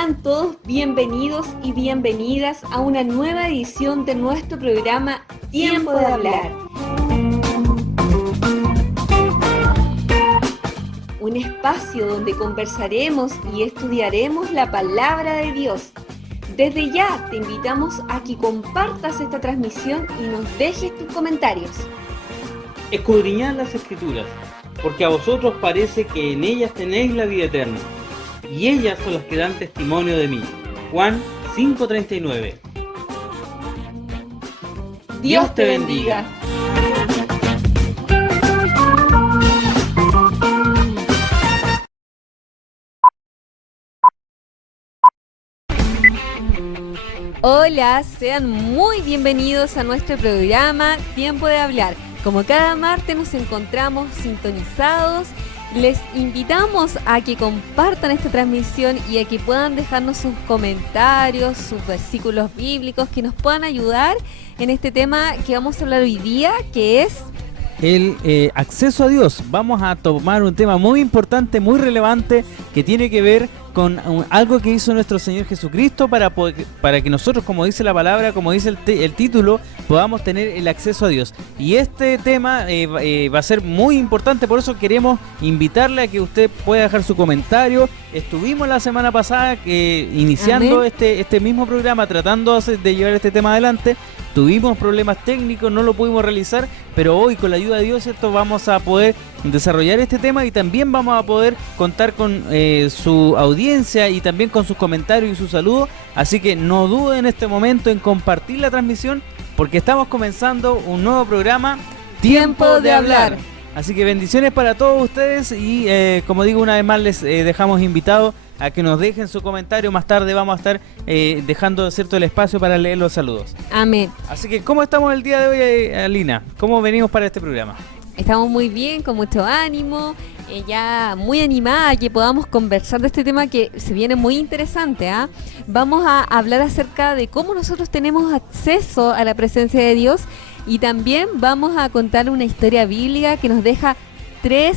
Sean todos bienvenidos y bienvenidas a una nueva edición de nuestro programa Tiempo de Hablar. Un espacio donde conversaremos y estudiaremos la palabra de Dios. Desde ya te invitamos a que compartas esta transmisión y nos dejes tus comentarios. Escudriñad las Escrituras, porque a vosotros parece que en ellas tenéis la vida eterna, y ellas son las que dan testimonio de mí. Juan 5:39. Dios te bendiga. Hola, sean muy bienvenidos a nuestro programa Tiempo de Hablar. Como cada martes nos encontramos sintonizados, les invitamos a que compartan esta transmisión y a que puedan dejarnos sus comentarios, sus versículos bíblicos que nos puedan ayudar en este tema que vamos a hablar hoy día, que es el acceso a Dios. Vamos a tomar un tema muy importante, muy relevante, que tiene que ver con algo que hizo nuestro Señor Jesucristo para que nosotros, como dice la palabra, como dice el título, podamos tener el acceso a Dios. Y este tema va a ser muy importante, por eso queremos invitarle a que usted pueda dejar su comentario. Estuvimos la semana pasada iniciando este mismo programa, tratando de llevar este tema adelante. Tuvimos problemas técnicos, no lo pudimos realizar, pero hoy con la ayuda de Dios vamos a poder desarrollar este tema y también vamos a poder contar con su audiencia y también con sus comentarios y sus saludos. Así que no duden en este momento en compartir la transmisión, porque estamos comenzando un nuevo programa, Tiempo de Hablar. Así que bendiciones para todos ustedes y como digo, una vez más les dejamos invitados a que nos dejen su comentario. Más tarde vamos a estar dejando el espacio para leer los saludos. Amén. Así que, ¿cómo estamos el día de hoy, Alina? ¿Cómo venimos para este programa? Estamos muy bien, con mucho ánimo, ya muy animada a que podamos conversar de este tema que se viene muy interesante. Vamos a hablar acerca de cómo nosotros tenemos acceso a la presencia de Dios y también vamos a contar una historia bíblica que nos deja tres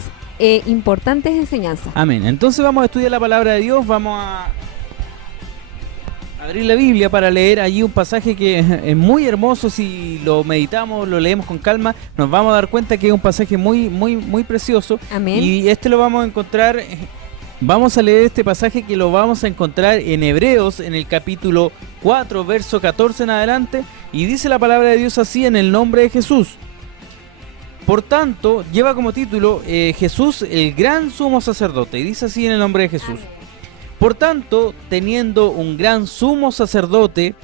importantes enseñanzas. Amén. Entonces vamos a estudiar la palabra de Dios, vamos a abrir la Biblia para leer allí un pasaje que es muy hermoso. Si lo meditamos, lo leemos con calma, nos vamos a dar cuenta que es un pasaje muy, muy, muy precioso. Amén. Y lo vamos a encontrar, vamos a leer este pasaje que lo vamos a encontrar en Hebreos, en el capítulo 4, verso 14 en adelante, y dice la palabra de Dios así: en el nombre de Jesús. Por tanto, lleva como título Jesús, el gran sumo sacerdote, y dice así: en el nombre de Jesús. Por tanto, teniendo un gran sumo sacerdote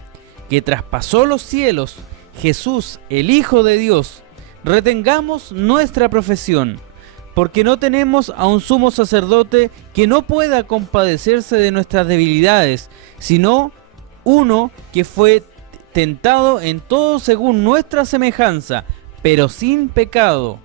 que traspasó los cielos, Jesús, el Hijo de Dios, retengamos nuestra profesión, porque no tenemos a un sumo sacerdote que no pueda compadecerse de nuestras debilidades, sino uno que fue tentado en todo según nuestra semejanza, pero sin pecado.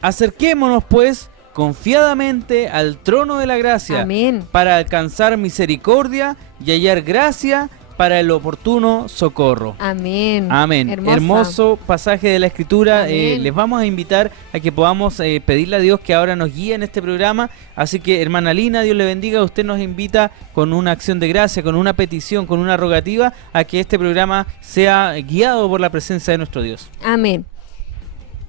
Acerquémonos pues confiadamente al trono de la gracia. Amén. Para alcanzar misericordia y hallar gracia para el oportuno socorro. Amén. Amén. Hermoso pasaje de la Escritura. Les vamos a invitar a que podamos pedirle a Dios que ahora nos guíe en este programa. Así que, hermana Lina, Dios le bendiga. Usted nos invita con una acción de gracia, con una petición, con una rogativa, a que este programa sea guiado por la presencia de nuestro Dios. Amén.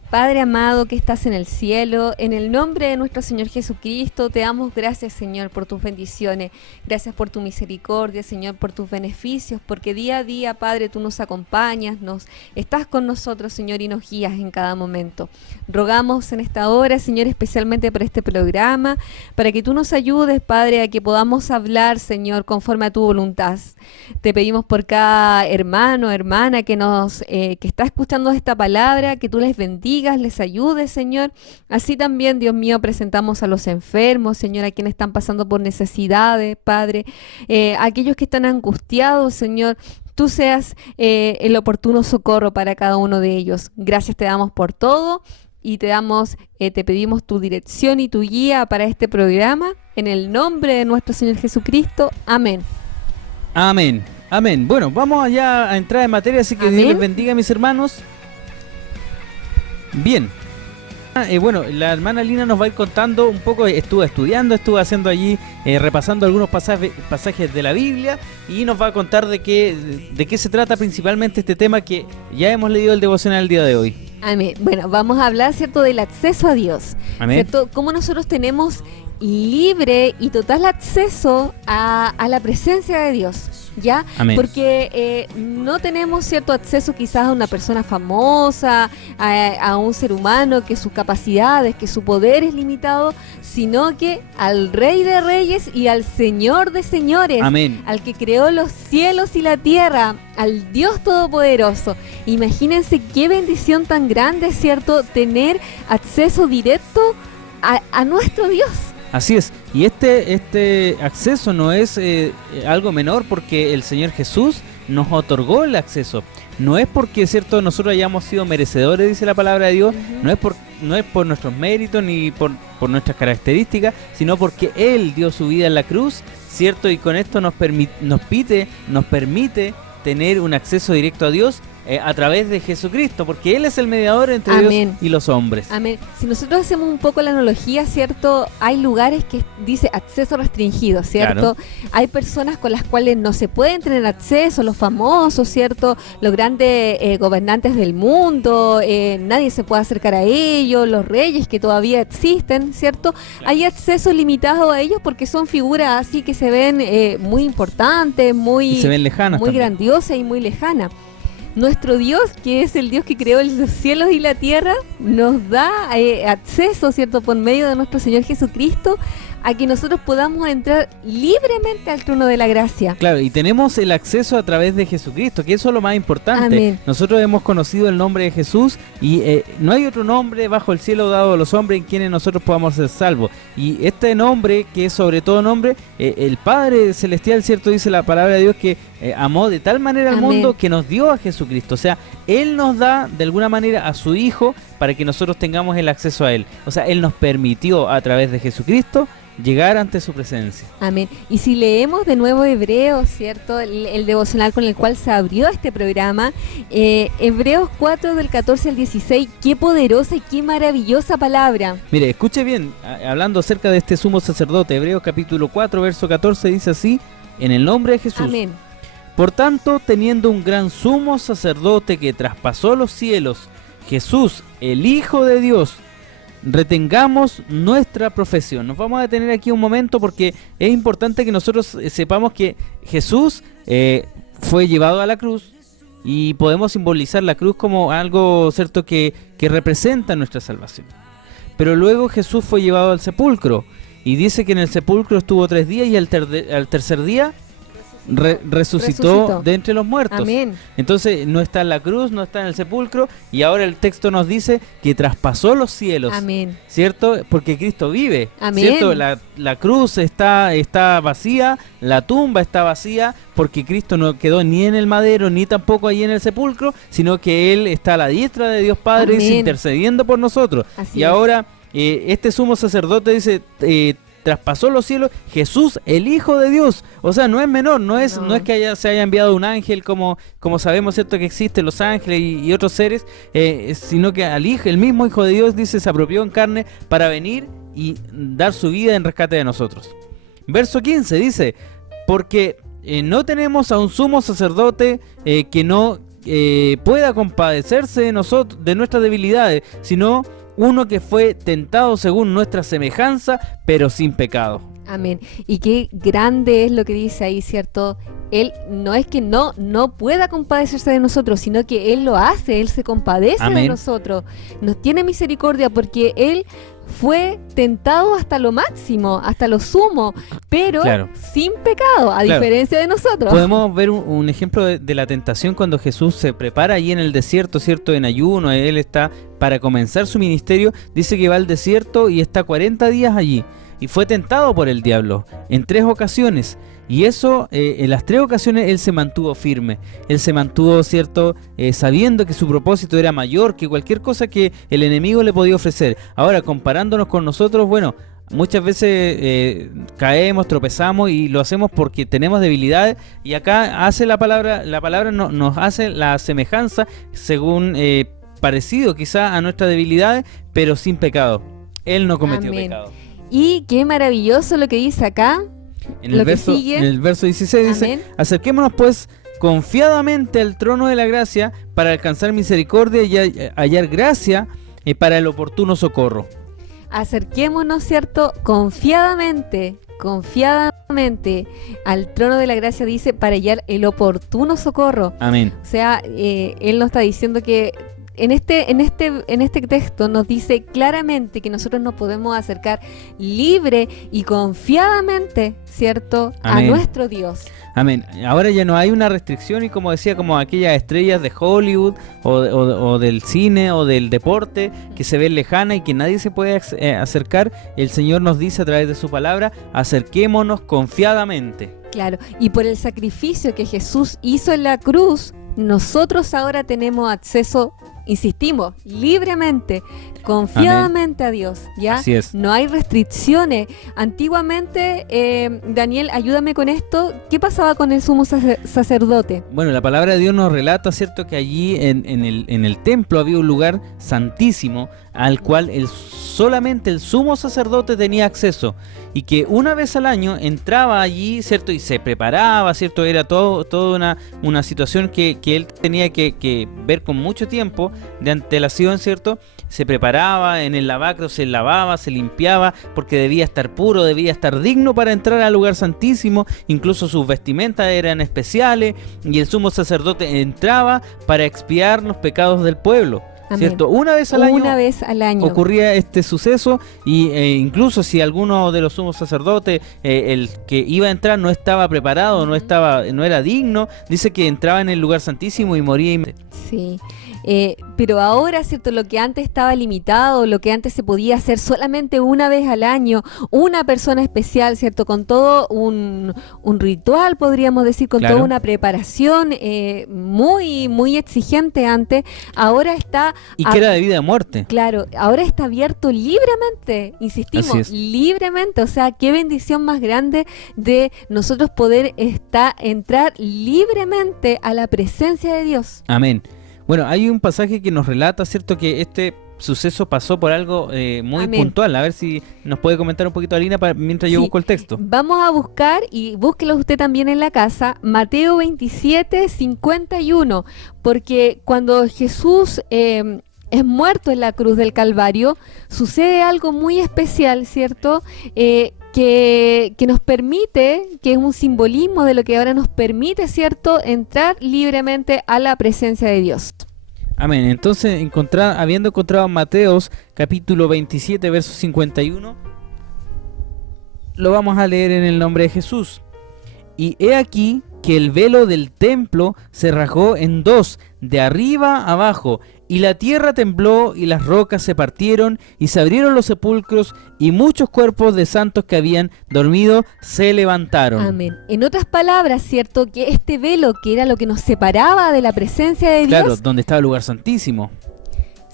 Padre amado que estás en el cielo, en el nombre de nuestro Señor Jesucristo, te damos gracias, Señor, por tus bendiciones. Gracias por tu misericordia, Señor, por tus beneficios, porque día a día, Padre, tú nos acompañas, estás con nosotros, Señor, y nos guías en cada momento. Rogamos en esta hora, Señor, especialmente por este programa, para que tú nos ayudes, Padre, a que podamos hablar, Señor, conforme a tu voluntad. Te pedimos por cada hermano, hermana que está escuchando esta palabra, que tú les bendigas, les ayude, Señor. Así también, Dios mío, presentamos a los enfermos, Señor, a quienes están pasando por necesidades, Padre, aquellos que están angustiados, Señor. Tú seas el oportuno socorro para cada uno de ellos. Gracias te damos por todo y te pedimos tu dirección y tu guía para este programa, en el nombre de nuestro Señor Jesucristo. Amén. Amén. Amén. Bueno, vamos allá a entrar en materia, así que Amén. Dios les bendiga, mis hermanos. Bien, Bueno, la hermana Lina nos va a ir contando un poco, estuvo estudiando, estuvo haciendo allí, repasando algunos pasajes de la Biblia, y nos va a contar de qué se trata principalmente este tema que ya hemos leído el devocional el día de hoy. Amén. Bueno, vamos a hablar, ¿cierto?, del acceso a Dios. Amén. ¿Cierto? Cómo nosotros tenemos libre y total acceso a la presencia de Dios, ¿ya? Amén. Porque no tenemos cierto acceso quizás a una persona famosa, a un ser humano que sus capacidades, que su poder es limitado, sino que al Rey de Reyes y al Señor de Señores. Amén. Al que creó los cielos y la tierra, al Dios Todopoderoso. Imagínense qué bendición tan grande, ¿cierto?, tener acceso directo a nuestro Dios. Así es, y este acceso no es algo menor, porque el Señor Jesús nos otorgó el acceso. No es porque, cierto, nosotros hayamos sido merecedores, dice la palabra de Dios, no es por nuestros méritos ni por nuestras características, sino porque Él dio su vida en la cruz, cierto, y con esto nos permite tener un acceso directo a Dios a través de Jesucristo, porque Él es el mediador entre Amén. Dios y los hombres. Amén. Si nosotros hacemos un poco la analogía, ¿cierto? Hay lugares que dice acceso restringido, ¿cierto? Claro. Hay personas con las cuales no se pueden tener acceso, los famosos, ¿cierto? Los grandes gobernantes del mundo, nadie se puede acercar a ellos, los reyes que todavía existen, ¿cierto? Claro. Hay acceso limitado a ellos porque son figuras así que se ven muy importantes, y se ven lejanas, muy también. grandiosas y muy lejanas. Nuestro Dios, que es el Dios que creó los cielos y la tierra, nos da acceso, ¿cierto?, por medio de nuestro Señor Jesucristo, a que nosotros podamos entrar libremente al trono de la gracia. Claro, y tenemos el acceso a través de Jesucristo, que eso es lo más importante. Amén. Nosotros hemos conocido el nombre de Jesús y no hay otro nombre bajo el cielo dado a los hombres en quienes nosotros podamos ser salvos. Y este nombre, que es sobre todo nombre, el Padre Celestial, ¿cierto?, dice la palabra de Dios que amó de tal manera al Amén. mundo que nos dio a Jesucristo. O sea, Él nos da de alguna manera a su Hijo para que nosotros tengamos el acceso a Él. O sea, Él nos permitió a través de Jesucristo llegar ante su presencia. Amén. Y si leemos de nuevo Hebreos, ¿cierto?, el devocional con el cual se abrió este programa, Hebreos 4 del 14 al 16, qué poderosa y qué maravillosa palabra. Mire, escuche bien, hablando acerca de este sumo sacerdote, Hebreos capítulo 4, verso 14, dice así: en el nombre de Jesús. Amén. Por tanto, teniendo un gran sumo sacerdote que traspasó los cielos, Jesús, el Hijo de Dios, retengamos nuestra profesión. Nos vamos a detener aquí un momento porque es importante que nosotros sepamos que Jesús fue llevado a la cruz, y podemos simbolizar la cruz como algo, cierto, que representa nuestra salvación. Pero luego Jesús fue llevado al sepulcro, y dice que en el sepulcro estuvo 3 días y al tercer día resucitó de entre los muertos. Amén. Entonces no está en la cruz, no está en el sepulcro, y ahora el texto nos dice que traspasó los cielos. Amén. ¿Cierto? Porque Cristo vive. Amén. ¿Cierto? La cruz está vacía, la tumba está vacía, porque Cristo no quedó ni en el madero ni tampoco ahí en el sepulcro, sino que Él está a la diestra de Dios Padre, Amén, intercediendo por nosotros. Así y es. ahora este sumo sacerdote dice: traspasó los cielos, Jesús, el Hijo de Dios. O sea, no es menor, no es que se haya enviado un ángel como sabemos, ¿cierto?, que existen los ángeles y otros seres, sino que al Hijo, el mismo Hijo de Dios, dice, se apropió en carne para venir y dar su vida en rescate de nosotros. Verso 15 dice: porque no tenemos a un sumo sacerdote que no pueda compadecerse de nosotros, de nuestras debilidades, sino uno que fue tentado según nuestra semejanza, pero sin pecado. Amén. Y qué grande es lo que dice ahí, ¿cierto? Él no es que no pueda compadecerse de nosotros, sino que Él lo hace, Él se compadece Amén. de nosotros. Nos tiene misericordia porque Él fue tentado hasta lo máximo, hasta lo sumo, pero Claro. sin pecado, a Claro. diferencia de nosotros. Podemos ver un ejemplo de la tentación cuando Jesús se prepara allí en el desierto, ¿cierto?, en ayuno. Él está para comenzar su ministerio, dice que va al desierto y está 40 días allí. Y fue tentado por el diablo en 3 ocasiones. Y eso, en las 3 ocasiones, él se mantuvo firme. Él se mantuvo, ¿cierto?, sabiendo que su propósito era mayor que cualquier cosa que el enemigo le podía ofrecer. Ahora, comparándonos con nosotros, bueno, muchas veces caemos, tropezamos y lo hacemos porque tenemos debilidades. Y acá hace la palabra nos hace la semejanza según parecido quizá a nuestras debilidades, pero sin pecado. Él no cometió Amén. pecado. Y qué maravilloso lo que dice acá. En el verso 16 dice: Amén. acerquémonos pues confiadamente al trono de la gracia para alcanzar misericordia y hallar gracia para el oportuno socorro. Acerquémonos, ¿cierto? Confiadamente al trono de la gracia, dice, para hallar el oportuno socorro. Amén. O sea, él nos está diciendo que en este texto nos dice claramente que nosotros nos podemos acercar libre y confiadamente, ¿cierto? Amén. A nuestro Dios. Amén. Ahora ya no hay una restricción, y como decía, como aquellas estrellas de Hollywood o del cine o del deporte que se ven lejanas y que nadie se puede acercar. El Señor nos dice a través de su palabra: acerquémonos confiadamente. Claro, y por el sacrificio que Jesús hizo en la cruz, nosotros ahora tenemos acceso, insistimos, libremente, confiadamente a Dios, ¿ya? Así es. No hay restricciones. Antiguamente, Daniel, ayúdame con esto, ¿qué pasaba con el sumo sacerdote? Bueno, la palabra de Dios nos relata, ¿cierto?, que allí en el templo había un lugar santísimo al cual solamente el sumo sacerdote tenía acceso, y que una vez al año entraba allí, ¿cierto?, y se preparaba, ¿cierto? Era toda una situación que él tenía que ver con mucho tiempo de antelación, ¿cierto? Se preparaba en el lavacro, se lavaba, se limpiaba, porque debía estar puro, debía estar digno para entrar al lugar santísimo. Incluso sus vestimentas eran especiales, y el sumo sacerdote entraba para expiar los pecados del pueblo. ¿Cierto? Una vez al año ocurría este suceso, y incluso si alguno de los sumos sacerdotes, el que iba a entrar, no estaba preparado, no era digno, dice que entraba en el lugar santísimo y moría. Sí. Pero ahora, ¿cierto? Lo que antes estaba limitado, lo que antes se podía hacer solamente una vez al año, una persona especial, ¿cierto? Con todo un ritual, podríamos decir, con Claro. toda una preparación muy, muy exigente antes, ahora está... Y que era de vida o muerte. Claro, ahora está abierto libremente, insistimos, Así es. libremente. O sea, qué bendición más grande de nosotros poder entrar libremente a la presencia de Dios. Amén. Bueno, hay un pasaje que nos relata, ¿cierto?, que este suceso pasó por algo muy Amén. puntual. A ver si nos puede comentar un poquito, Alina, mientras yo Sí. busco el texto. Vamos a buscar, y búsquelo usted también en la casa, Mateo 27, 51, porque cuando Jesús es muerto en la cruz del Calvario, sucede algo muy especial, ¿cierto? Que nos permite, que es un simbolismo de lo que ahora nos permite, ¿cierto?, entrar libremente a la presencia de Dios. Amén. Entonces, habiendo encontrado Mateos capítulo 27, verso 51, lo vamos a leer en el nombre de Jesús. Y he aquí que el velo del templo se rasgó en dos, de arriba abajo, y la tierra tembló y las rocas se partieron y se abrieron los sepulcros, y muchos cuerpos de santos que habían dormido se levantaron. Amén. En otras palabras, ¿cierto?, que este velo, que era lo que nos separaba de la presencia de Claro, Dios, donde estaba el lugar santísimo.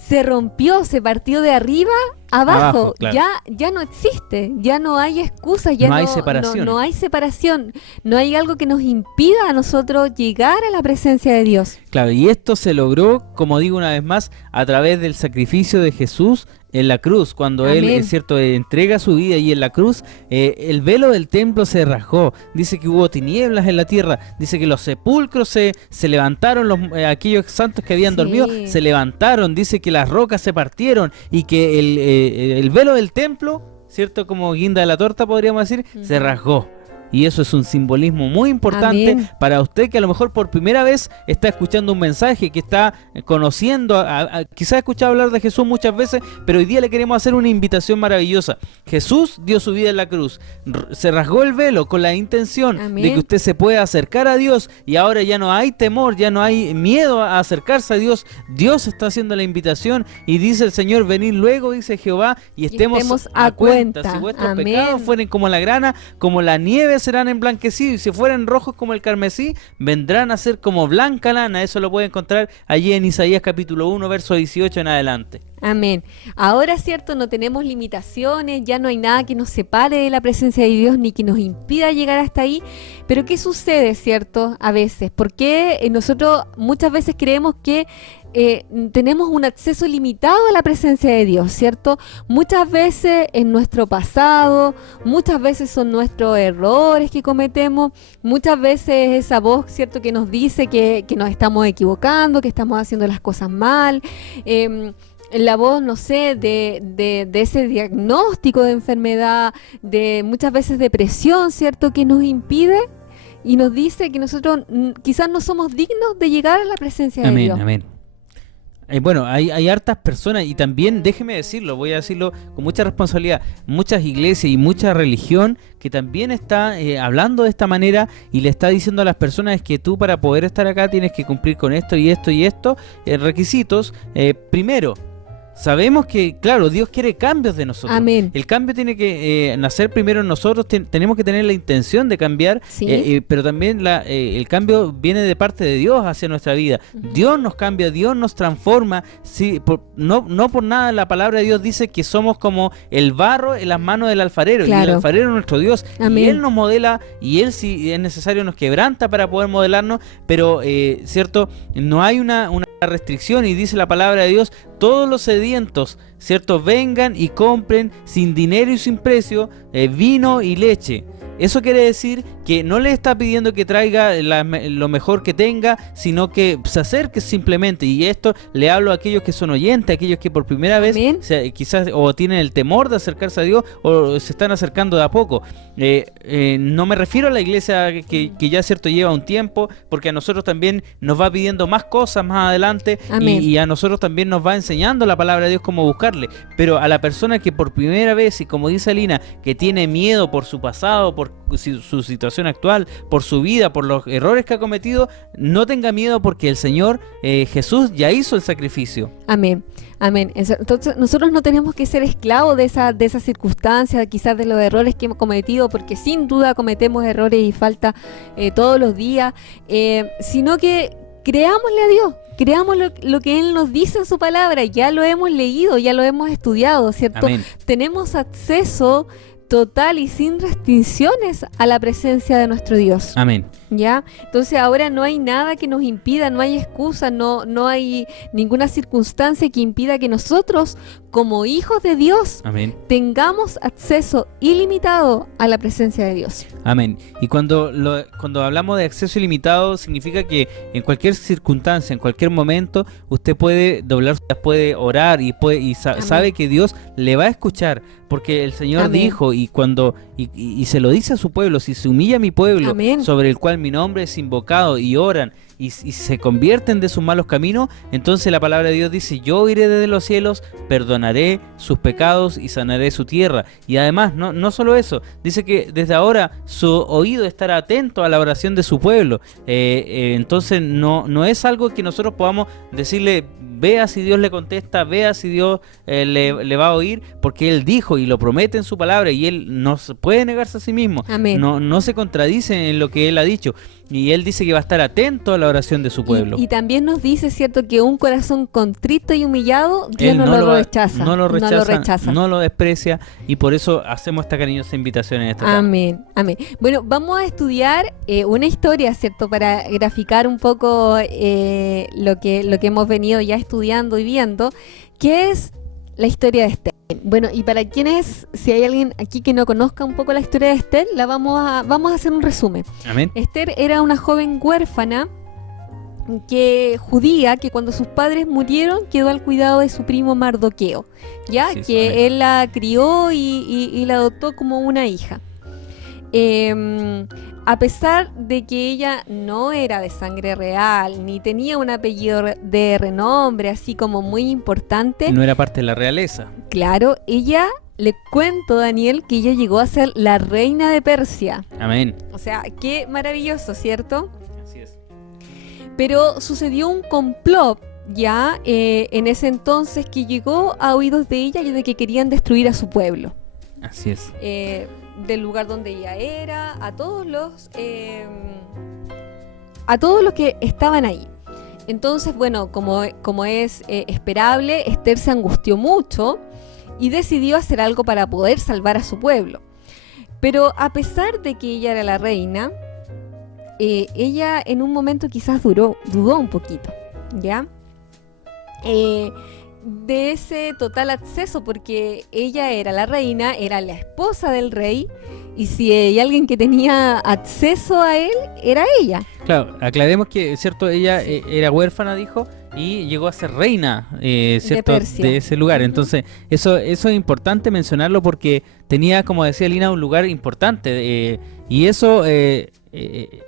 se rompió, se partió de arriba abajo. Claro. Ya no existe, ya no hay excusas, ya No hay separación. no hay separación, no hay algo que nos impida a nosotros llegar a la presencia de Dios. Claro, y esto se logró, como digo una vez más, a través del sacrificio de Jesús en la cruz. Cuando Amén. Él, es cierto, entrega su vida, y en la cruz el velo del templo se rasgó. Dice que hubo tinieblas en la tierra. Dice que los sepulcros se levantaron, aquellos santos que habían Sí. dormido se levantaron. Dice que las rocas se partieron, y que el velo del templo, cierto, como guinda de la torta podríamos decir, se Ujú. rasgó. Y eso es un simbolismo muy importante. Amén. Para usted que a lo mejor por primera vez está escuchando un mensaje, que está conociendo, quizás ha escuchado hablar de Jesús muchas veces, pero hoy día le queremos hacer una invitación maravillosa. Jesús dio su vida en la cruz, se rasgó el velo con la intención Amén. de que usted se pueda acercar a Dios, y ahora ya no hay temor, ya no hay miedo a acercarse a Dios. Dios está haciendo la invitación, y dice el Señor: venid luego, dice Jehová, y estemos a cuenta. Si vuestros Amén. pecados fueren como la grana, como la nieve serán emblanquecidos, y si fueren rojos como el carmesí, vendrán a ser como blanca lana. Eso lo puede encontrar allí en Isaías capítulo 1, verso 18 en adelante. Amén. Ahora, cierto, no tenemos limitaciones, ya no hay nada que nos separe de la presencia de Dios ni que nos impida llegar hasta ahí. Pero ¿qué sucede, cierto? A veces, porque nosotros muchas veces creemos que tenemos un acceso limitado a la presencia de Dios, ¿cierto? Muchas veces en nuestro pasado, muchas veces son nuestros errores que cometemos, muchas veces esa voz, ¿cierto?, que nos dice que nos estamos equivocando, que estamos haciendo las cosas mal, la voz, no sé, de ese diagnóstico de enfermedad, de muchas veces depresión, ¿cierto?, que nos impide y nos dice que nosotros quizás no somos dignos de llegar a la presencia de Dios. Amén. Bueno, hay hartas personas, y también, déjeme decirlo, voy a decirlo con mucha responsabilidad, muchas iglesias y mucha religión que también está hablando de esta manera y le está diciendo a las personas que tú, para poder estar acá, tienes que cumplir con esto y esto y esto, requisitos. Primero, sabemos que, claro, Dios quiere cambios de nosotros. Amén. El cambio tiene que nacer primero en nosotros. Tenemos que tener la intención de cambiar, Sí. pero también el cambio viene de parte de Dios hacia nuestra vida. Dios nos cambia, Dios nos transforma. Sí, no por nada la palabra de Dios dice que somos como el barro en las manos del alfarero. Claro. Y el alfarero es nuestro Dios. Amén. Y Él nos modela, y Él, si es necesario, nos quebranta para poder modelarnos. Pero, ¿cierto? No hay una restricción, y dice la palabra de Dios: todos los sedientos, ¿cierto?, vengan y compren sin dinero y sin precio vino y leche. Eso quiere decir que no le está pidiendo que traiga lo mejor que tenga, sino que se acerque simplemente. Y esto le hablo a aquellos que son oyentes, a aquellos que por primera vez quizás o tienen el temor de acercarse a Dios, o se están acercando de a poco. No me refiero a la iglesia que ya, cierto, lleva un tiempo, porque a nosotros también nos va pidiendo más cosas más adelante, y a nosotros también nos va enseñando la palabra de Dios cómo buscarle. Pero a la persona que por primera vez, y como dice Alina, que tiene miedo por su pasado, por su situación actual, por su vida, por los errores que ha cometido, no tenga miedo, porque el Señor Jesús ya hizo el sacrificio. Amén. Amén. Entonces nosotros no tenemos que ser esclavos de esa circunstancia, quizás de los errores que hemos cometido, porque sin duda cometemos errores y falta todos los días, sino que creámosle a Dios. Creamos lo que Él nos dice en su palabra. Ya lo hemos leído, ya lo hemos estudiado, ¿cierto? Amén. Tenemos acceso total y sin restricciones a la presencia de nuestro Dios. Amén. ¿Ya? Entonces ahora no hay nada que nos impida, no hay excusa, no hay ninguna circunstancia que impida que nosotros, como hijos de Dios, Amén, tengamos acceso ilimitado a la presencia de Dios. amén. Y cuando hablamos de acceso ilimitado, significa que en cualquier circunstancia, en cualquier momento, usted puede doblar, puede orar y sabe que Dios le va a escuchar, porque el Señor Amén. dijo, y se lo dice a su pueblo: si se humilla mi pueblo, Amén. sobre el cual mi nombre es invocado, y oran y se convierten de sus malos caminos, entonces la palabra de Dios dice: yo iré desde los cielos, perdonaré sus pecados y sanaré su tierra. Y además, no solo eso, dice que desde ahora su oído estará atento a la oración de su pueblo. Entonces no es algo que nosotros podamos decirle: vea si Dios le contesta, vea si Dios le va a oír, porque Él dijo y lo promete en su palabra, y Él no puede negarse a sí mismo. Amén. No se contradice en lo que Él ha dicho, y Él dice que va a estar atento a la oración de su pueblo. Y también nos dice, ¿cierto?, que un corazón contrito y humillado, Dios no lo rechaza. No lo rechaza, no lo desprecia, y por eso hacemos esta cariñosa invitación en esta tarde. Amén, amén. Bueno, vamos a estudiar una historia, ¿cierto?, para graficar un poco lo que hemos venido ya estudiando y viendo, que es la historia de Esther. Bueno, y para quienes, si hay alguien aquí que no conozca un poco la historia de Esther, vamos a hacer un resumen. Amén. Esther era una joven huérfana judía que cuando sus padres murieron quedó al cuidado de su primo Mardoqueo, ya Sí, que amén. él la crió y la adoptó como una hija. A pesar de que ella no era de sangre real ni tenía un apellido de renombre así como muy importante, No era parte de la realeza. claro, le cuento, Daniel, que ella llegó a ser la reina de Persia. Amén. O sea, qué maravilloso, ¿cierto? Así es. Pero sucedió un complot ya en ese entonces que llegó a oídos de ella y de que querían destruir a su pueblo, Así es. del lugar donde ella era, a todos los que estaban ahí. Entonces, bueno, como es esperable, Esther se angustió mucho y decidió hacer algo para poder salvar a su pueblo. Pero a pesar de que ella era la reina, ella en un momento quizás dudó un poquito, ¿ya? de ese total acceso, porque ella era la reina, era la esposa del rey, y si hay alguien que tenía acceso a él, era ella. Claro, aclaremos que, ¿cierto? Ella era huérfana, dijo, y llegó a ser reina, ¿cierto? Persia. De ese lugar. Entonces, eso es importante mencionarlo porque tenía, como decía Lina, un lugar importante. Y eso es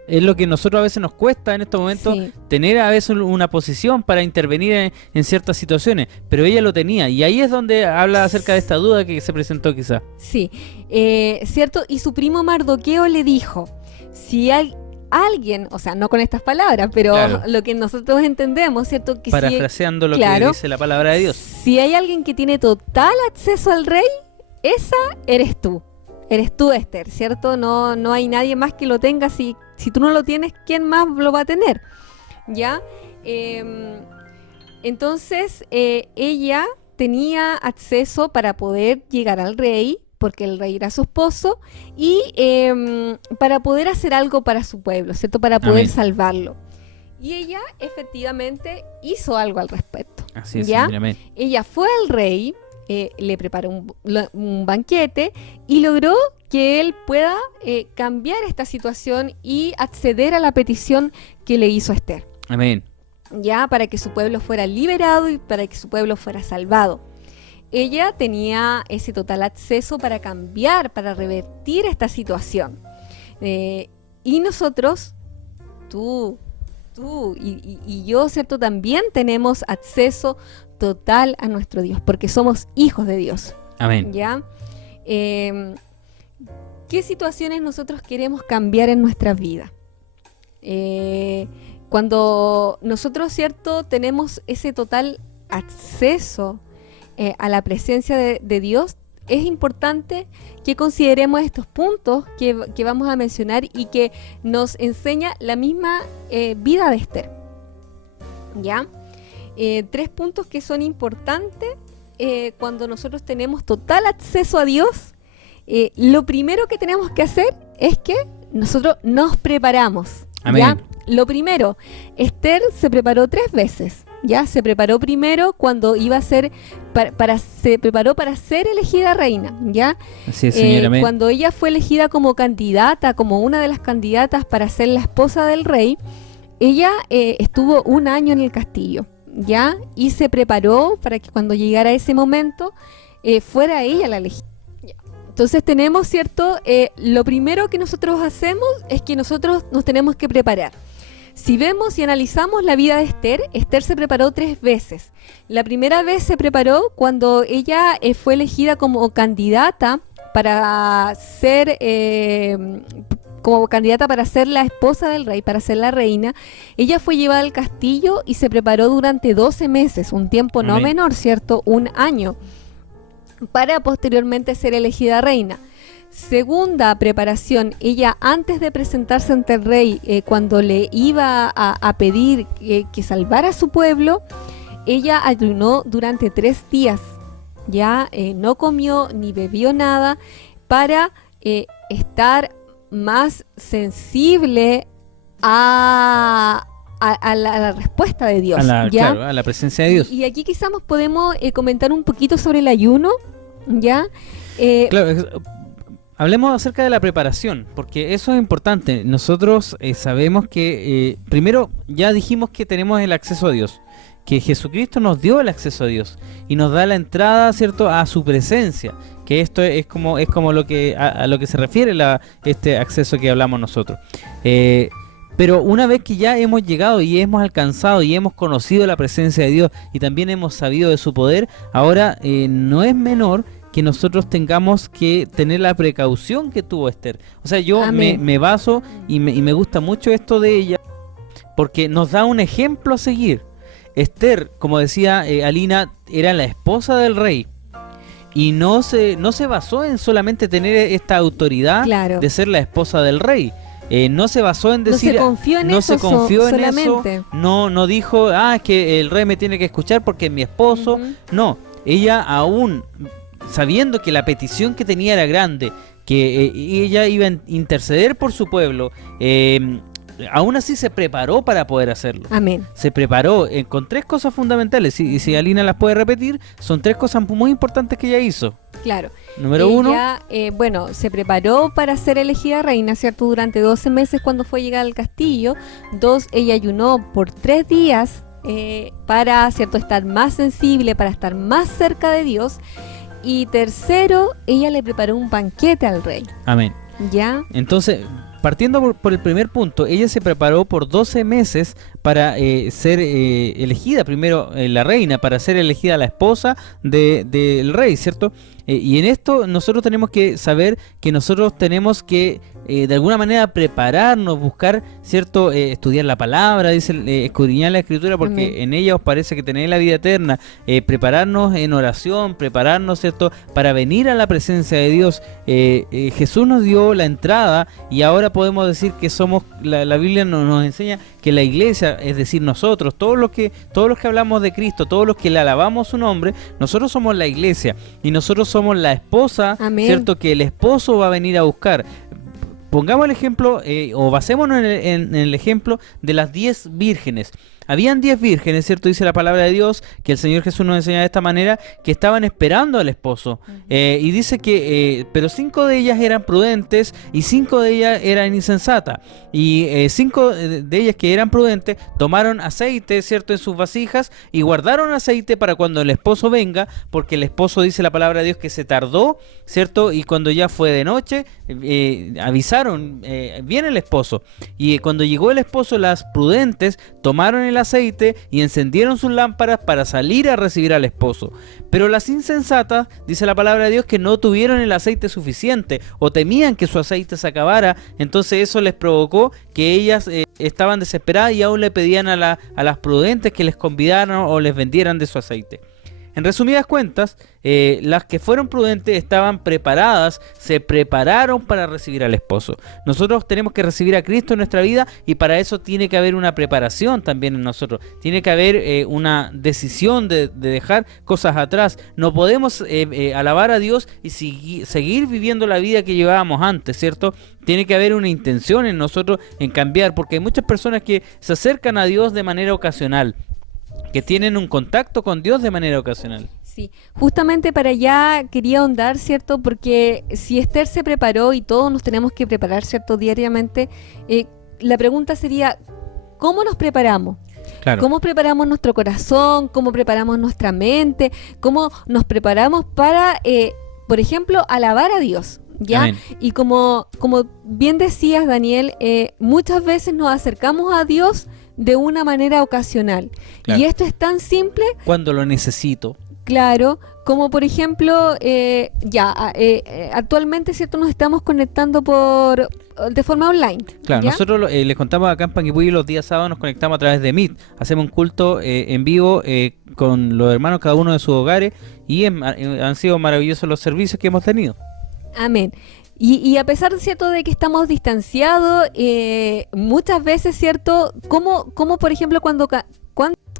lo que nosotros a veces nos cuesta en estos momentos, Sí. tener a veces una posición para intervenir en ciertas situaciones. Pero ella lo tenía. Y ahí es donde habla acerca de esta duda que se presentó quizás. Sí, cierto, y su primo Mardoqueo le dijo, si alguien, o sea, no con estas palabras, pero Claro. lo que nosotros entendemos, ¿cierto? Que Parafraseando lo que claro, dice la palabra de Dios. si hay alguien que tiene total acceso al rey, esa eres tú. Eres tú, Esther, ¿cierto? No hay nadie más que lo tenga. Si tú no lo tienes, ¿quién más lo va a tener? ¿Ya? Entonces, ella tenía acceso para poder llegar al rey, porque el rey era su esposo, y para poder hacer algo para su pueblo, ¿cierto? Para poder Amén. salvarlo. Y ella efectivamente hizo algo al respecto. Así es, ¿Ya? señor, amén. Ella fue al rey, le preparó un banquete y logró que él pueda cambiar esta situación y acceder a la petición que le hizo Esther, Amén. ya para que su pueblo fuera liberado y para que su pueblo fuera salvado. Ella tenía ese total acceso para cambiar, para revertir esta situación. Y nosotros, tú y yo, ¿cierto? También tenemos acceso total a nuestro Dios, porque somos hijos de Dios. Amén. ¿Ya? ¿Qué situaciones nosotros queremos cambiar en nuestra vida? Cuando nosotros, ¿cierto? Tenemos ese total acceso a la presencia de Dios, es importante que consideremos estos puntos que vamos a mencionar y que nos enseña la misma vida de Esther. ¿Ya? 3 puntos que son importantes cuando nosotros tenemos total acceso a Dios. Lo primero que tenemos que hacer es que nosotros nos preparamos. Amén. ¿Ya? Lo primero, Esther se preparó 3 veces. Ya se preparó primero cuando iba a ser se preparó para ser elegida reina, ¿ya? Así es, señor, amén. Cuando ella fue elegida como candidata, como una de las candidatas para ser la esposa del rey, ella estuvo 1 año en el castillo, ¿ya? Y se preparó para que cuando llegara ese momento fuera ella la elegida. Entonces tenemos, ¿cierto? Lo primero que nosotros hacemos es que nosotros nos tenemos que preparar. Si vemos y analizamos la vida de Esther, Esther se preparó 3 veces. La primera vez se preparó cuando ella fue elegida como candidata para ser la esposa del rey, para ser la reina. Ella fue llevada al castillo y se preparó durante 12 meses, un tiempo no Amén. menor, ¿cierto? 1 año, para posteriormente ser elegida reina. Segunda preparación, ella antes de presentarse ante el rey, cuando le iba a pedir que salvara a su pueblo, ella ayunó durante 3 días, ya no comió ni bebió nada para estar más sensible a la respuesta de Dios. ¿ya? Claro, a la presencia de Dios. Y aquí quizás podemos comentar un poquito sobre el ayuno, ¿ya? Claro, hablemos acerca de la preparación, porque eso es importante. Nosotros sabemos que, primero, ya dijimos que tenemos el acceso a Dios, que Jesucristo nos dio el acceso a Dios y nos da la entrada, ¿cierto?, a su presencia, que esto es como lo que a lo que se refiere este acceso que hablamos nosotros. Pero una vez que ya hemos llegado y hemos alcanzado y hemos conocido la presencia de Dios y también hemos sabido de su poder, ahora no es menor que nosotros tengamos que tener la precaución que tuvo Esther. O sea, yo me baso y me gusta mucho esto de ella, porque nos da un ejemplo a seguir. Esther, como decía Alina, era la esposa del rey. Y no se basó en solamente tener esta autoridad, claro, de ser la esposa del rey. No se basó en decir, no se confió en eso, no dijo, es que el rey me tiene que escuchar porque es mi esposo. No, ella aún sabiendo que la petición que tenía era grande, que ella iba a interceder por su pueblo, aún así se preparó para poder hacerlo. Amén. Se preparó con 3 cosas fundamentales. Y si Alina las puede repetir, son 3 cosas muy importantes que ella hizo. Claro. Número 1. Bueno, se preparó para ser elegida reina, ¿cierto? Durante 12 meses cuando fue llegada al castillo. 2, ella ayunó por 3 días para, ¿cierto?, estar más sensible, para estar más cerca de Dios. Y 3, ella le preparó un banquete al rey. Amén. ¿Ya? Entonces, partiendo por el primer punto, ella se preparó por 12 meses para ser elegida primero la reina, para ser elegida la esposa del rey, ¿cierto? Y en esto nosotros tenemos que saber que nosotros tenemos que de alguna manera prepararnos, buscar, ¿cierto? Estudiar la palabra, dice, escudriñar la escritura, porque Amén. en ella os parece que tenéis la vida eterna. Prepararnos en oración, prepararnos, ¿cierto?, para venir a la presencia de Dios. Jesús nos dio la entrada y ahora podemos decir que somos, la Biblia nos enseña que la iglesia, es decir, nosotros, todos los que hablamos de Cristo, todos los que le alabamos su nombre, nosotros somos la iglesia y nosotros somos la esposa, Amén. ¿cierto?, que el esposo va a venir a buscar. Pongamos el ejemplo, o basémonos en el ejemplo de las 10 vírgenes. Habían 10 vírgenes, ¿cierto? Dice la palabra de Dios, que el Señor Jesús nos enseña de esta manera, que estaban esperando al esposo. Y dice que, pero 5 de ellas eran prudentes y 5 de ellas eran insensatas. Y 5 de ellas que eran prudentes tomaron aceite, ¿cierto?, en sus vasijas y guardaron aceite para cuando el esposo venga, porque el esposo, dice la palabra de Dios, que se tardó, ¿cierto? Y cuando ya fue de noche, avisaron, viene el esposo. Y cuando llegó el esposo, las prudentes tomaron el aceite y encendieron sus lámparas para salir a recibir al esposo. Pero las insensatas, dice la palabra de Dios, que no tuvieron el aceite suficiente o temían que su aceite se acabara, entonces eso les provocó que ellas estaban desesperadas y aún le pedían a las prudentes que les convidaran o les vendieran de su aceite. En resumidas cuentas, las que fueron prudentes estaban preparadas, se prepararon para recibir al esposo. Nosotros tenemos que recibir a Cristo en nuestra vida y para eso tiene que haber una preparación también en nosotros. Tiene que haber una decisión de dejar cosas atrás. No podemos alabar a Dios y seguir viviendo la vida que llevábamos antes, ¿cierto? Tiene que haber una intención en nosotros en cambiar, porque hay muchas personas que se acercan a Dios de manera ocasional, que tienen un contacto con Dios de manera ocasional. Sí, justamente para allá quería ahondar, ¿cierto? Porque si Esther se preparó y todos nos tenemos que preparar, ¿cierto?, diariamente, la pregunta sería, ¿cómo nos preparamos? Claro. ¿Cómo preparamos nuestro corazón? ¿Cómo preparamos nuestra mente? ¿Cómo nos preparamos para, por ejemplo, alabar a Dios? ¿Ya? Amén. Y como bien decías, Daniel, muchas veces nos acercamos a Dios de una manera ocasional. Claro. Y esto es tan simple, Cuando lo necesito. claro, como por ejemplo, actualmente, ¿cierto?, nos estamos conectando de forma online. Claro, ¿ya? nosotros les contamos acá en Panguipulli los días sábados nos conectamos a través de Meet. Hacemos un culto en vivo con los hermanos, cada uno de sus hogares, y han sido maravillosos los servicios que hemos tenido. Amén. Y a pesar, ¿cierto?, de que estamos distanciados, muchas veces, ¿cierto?, como por ejemplo cuando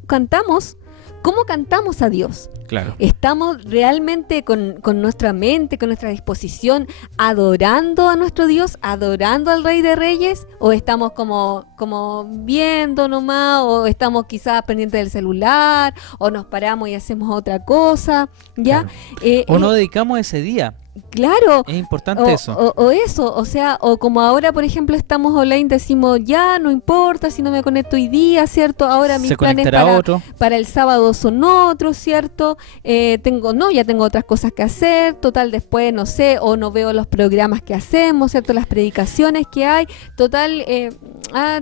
cantamos, ¿cómo cantamos a Dios? Claro. ¿Estamos realmente con nuestra mente, con nuestra disposición, adorando a nuestro Dios, adorando al Rey de Reyes? ¿O estamos como viendo nomás? ¿O estamos quizás pendientes del celular? ¿O nos paramos y hacemos otra cosa? ¿Ya? Claro. O no dedicamos ese día. Claro. Es importante eso. O eso, o sea, o como ahora, por ejemplo, estamos online, decimos, ya, no importa si no me conecto hoy día, ¿cierto? Ahora mis planes para el sábado son otros, ¿cierto? Ya tengo otras cosas que hacer, total, después, no sé, o no veo los programas que hacemos, ¿cierto? Las predicaciones que hay, total,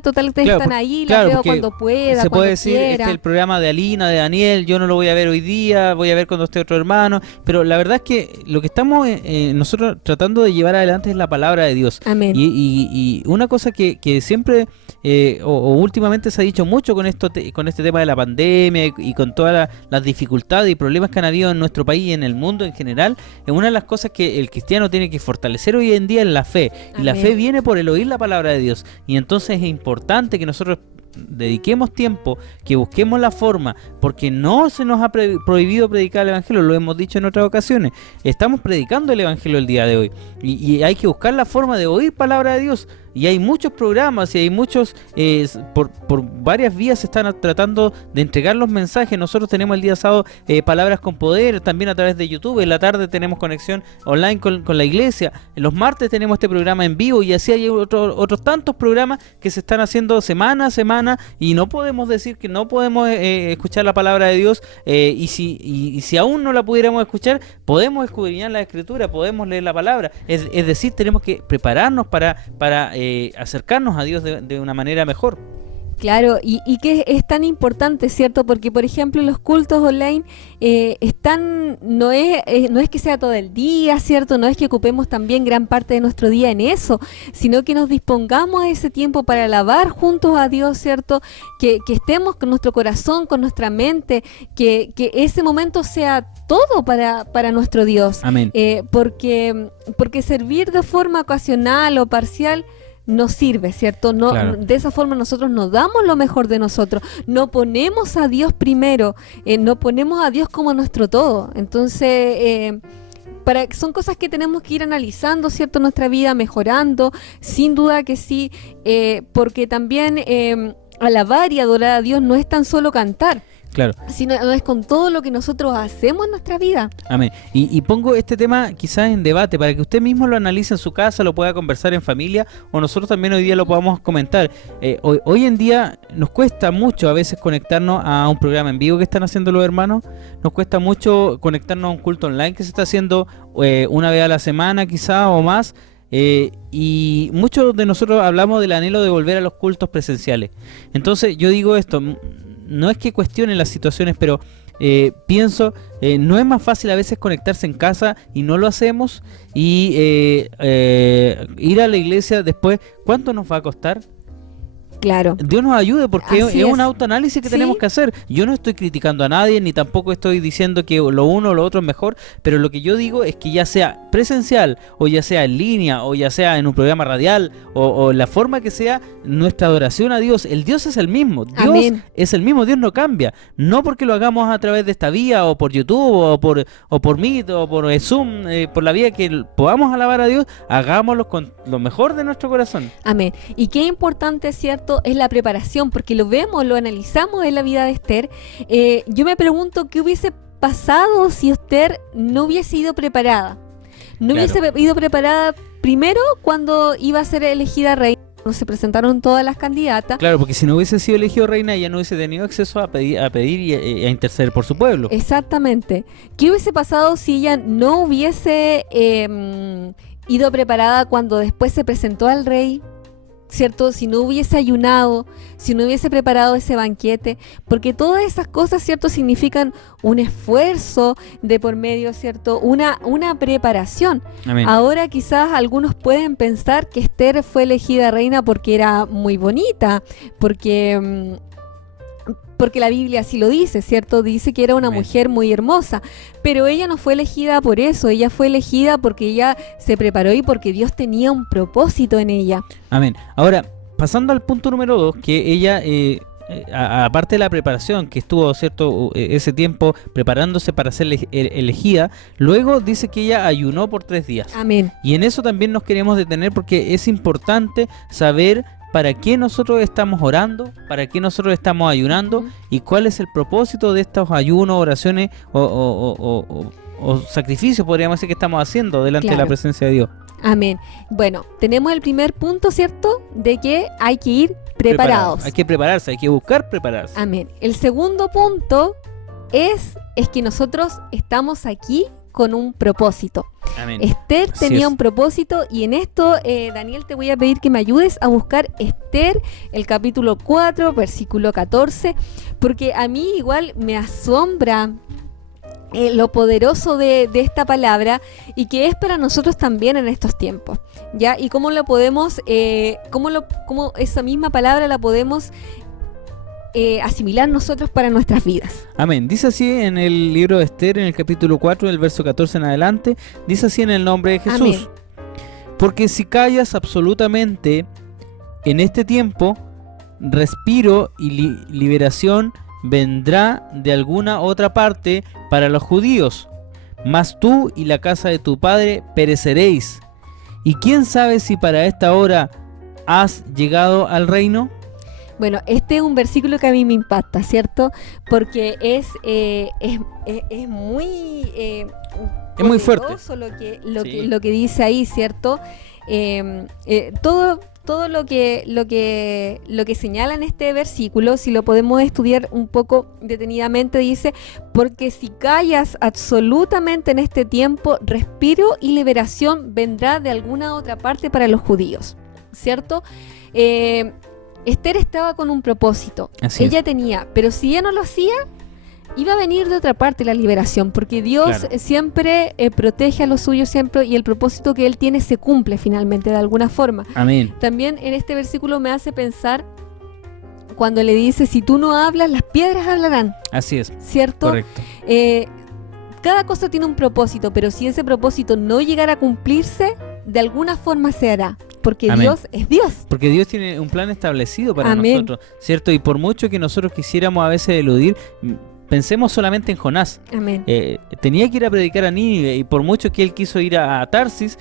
ustedes están ahí, las veo cuando pueda, se cuando puede decir, quiera. este es el programa de Alina, de Daniel, yo no lo voy a ver hoy día, voy a ver cuando esté otro hermano, pero la verdad es que lo que estamos nosotros tratando de llevar adelante es la palabra de Dios. Amén. Y una cosa que siempre o últimamente se ha dicho mucho con este tema de la pandemia y con todas las dificultades y problemas que han habido en nuestro país y en el mundo en general, es una de las cosas que el cristiano tiene que fortalecer hoy en día es la fe. Y la fe viene por el oír la palabra de Dios. Y entonces es importante que nosotros dediquemos tiempo, que busquemos la forma, porque no se nos ha prohibido predicar el Evangelio, lo hemos dicho en otras ocasiones, estamos predicando el Evangelio el día de hoy y hay que buscar la forma de oír palabra de Dios y hay muchos programas y hay muchos, por varias vías se están tratando de entregar los mensajes. Nosotros tenemos el día sábado Palabras con Poder, también a través de YouTube. En la tarde tenemos conexión online con la iglesia. En los martes tenemos este programa en vivo, y así hay otros tantos programas que se están haciendo semana a semana, y no podemos decir que no podemos escuchar la palabra de Dios, y si aún no la pudiéramos escuchar, podemos escudriñar la Escritura, podemos leer la palabra. Es decir, tenemos que prepararnos para acercarnos a Dios de una manera mejor. Claro, y que es tan importante, ¿cierto? Porque, por ejemplo, los cultos online no es que sea todo el día, ¿cierto? No es que ocupemos también gran parte de nuestro día en eso, sino que nos dispongamos a ese tiempo para alabar juntos a Dios, ¿cierto? Que estemos con nuestro corazón, con nuestra mente, que ese momento sea todo para nuestro Dios. Amén. Porque servir de forma ocasional o parcial no sirve, ¿cierto? No, claro. De esa forma nosotros nos damos lo mejor de nosotros, no ponemos a Dios primero, no ponemos a Dios como nuestro todo. Entonces, son cosas que tenemos que ir analizando, ¿cierto? Nuestra vida, mejorando, sin duda que sí, porque también alabar y adorar a Dios no es tan solo cantar. Claro. Sino es con todo lo que nosotros hacemos en nuestra vida. Amén. Y pongo este tema quizás en debate para que usted mismo lo analice en su casa, lo pueda conversar en familia, o nosotros también hoy día lo podamos comentar. Hoy en día nos cuesta mucho a veces conectarnos a un programa en vivo que están haciendo los hermanos, nos cuesta mucho conectarnos a un culto online que se está haciendo una vez a la semana quizás o más. Y muchos de nosotros hablamos del anhelo de volver a los cultos presenciales. Entonces yo digo esto, no es que cuestione las situaciones, pero pienso, no es más fácil a veces conectarse en casa y no lo hacemos, y ir a la iglesia después, ¿cuánto nos va a costar? Claro. Dios nos ayude, porque Así es un autoanálisis que ¿Sí? tenemos que hacer. Yo no estoy criticando a nadie, ni tampoco estoy diciendo que lo uno o lo otro es mejor, pero lo que yo digo es que ya sea presencial, o ya sea en línea, o ya sea en un programa radial, o la forma que sea, nuestra adoración a Dios, el Dios es el mismo. Dios Amén. es el mismo, Dios no cambia. No porque lo hagamos a través de esta vía, o por YouTube, o por Meet, o por Zoom, por la vía que podamos alabar a Dios, hagámoslo con lo mejor de nuestro corazón. Amén. Y qué importante, ¿cierto?, es la preparación, porque lo vemos, lo analizamos en la vida de Esther. Yo me pregunto qué hubiese pasado si Esther no hubiese ido preparada. No Claro. hubiese ido preparada primero cuando iba a ser elegida reina, cuando se presentaron todas las candidatas. Claro, porque si no hubiese sido elegido reina, ella no hubiese tenido acceso a pedir y a interceder por su pueblo. Exactamente. ¿Qué hubiese pasado si ella no hubiese ido preparada cuando después se presentó al rey? ¿Cierto? Si no hubiese ayunado, si no hubiese preparado ese banquete, porque todas esas cosas, ¿cierto?, significan un esfuerzo de por medio, ¿cierto?, una preparación. Amén. Ahora quizás algunos pueden pensar que Esther fue elegida reina porque era muy bonita, porque la Biblia así lo dice, ¿cierto? Dice que era una Amén. mujer muy hermosa, pero ella no fue elegida por eso, ella fue elegida porque ella se preparó y porque Dios tenía un propósito en ella. Amén. Ahora, pasando al punto número 2, que ella, aparte de la preparación, que estuvo, ¿cierto?, ese tiempo preparándose para ser elegida, luego dice que ella ayunó por 3 días. Amén. Y en eso también nos queremos detener, porque es importante saber para qué nosotros estamos orando, para qué nosotros estamos ayunando, Ujú. y cuál es el propósito de estos ayunos, oraciones o sacrificios, podríamos decir, que estamos haciendo delante de la Claro. presencia de Dios. Amén. Bueno, tenemos el primer punto, ¿cierto?, de que hay que ir preparados. Hay que prepararse, hay que buscar prepararse. Amén. El segundo punto es que nosotros estamos aquí con un propósito. Amén. Esther Así tenía es. un propósito, y en esto, Daniel, te voy a pedir que me ayudes a buscar Esther, el capítulo 4, versículo 14, porque a mí igual me asombra lo poderoso de esta palabra, y que es para nosotros también en estos tiempos, ¿ya? Y cómo lo podemos, cómo esa misma palabra la podemos asimilar nosotros para nuestras vidas. Amén. Dice así en el libro de Esther, en el capítulo 4, del verso 14 en adelante, dice así en el nombre de Jesús. Amén. Porque si callas absolutamente en este tiempo, respiro y liberación vendrá de alguna otra parte para los judíos, mas tú y la casa de tu padre pereceréis. Y quién sabe si para esta hora has llegado al reino? Bueno, este es un versículo que a mí me impacta, ¿cierto? Porque es muy Es muy fuerte. poderoso Sí. lo que dice ahí, ¿cierto? Todo lo que señala en este versículo, si lo podemos estudiar un poco detenidamente, dice: porque si callas absolutamente en este tiempo, respiro y liberación vendrá de alguna otra parte para los judíos, ¿cierto? Esther estaba con un propósito. Así Ella tenía, pero si ella no lo hacía, iba a venir de otra parte la liberación, porque Dios Claro. siempre protege a los suyos siempre, y el propósito que Él tiene se cumple finalmente de alguna forma. Amén. También en este versículo me hace pensar cuando le dice: si tú no hablas, las piedras hablarán, Así es, ¿cierto? correcto. Cada cosa tiene un propósito, pero si ese propósito no llegara a cumplirse, de alguna forma se hará, porque Amén. Dios es Dios. Porque Dios tiene un plan establecido para Amén. nosotros, ¿cierto? Y por mucho que nosotros quisiéramos a veces eludir, pensemos solamente en Jonás. Amén. Tenía que ir a predicar a Nínive, y por mucho que él quiso ir a Tarsis,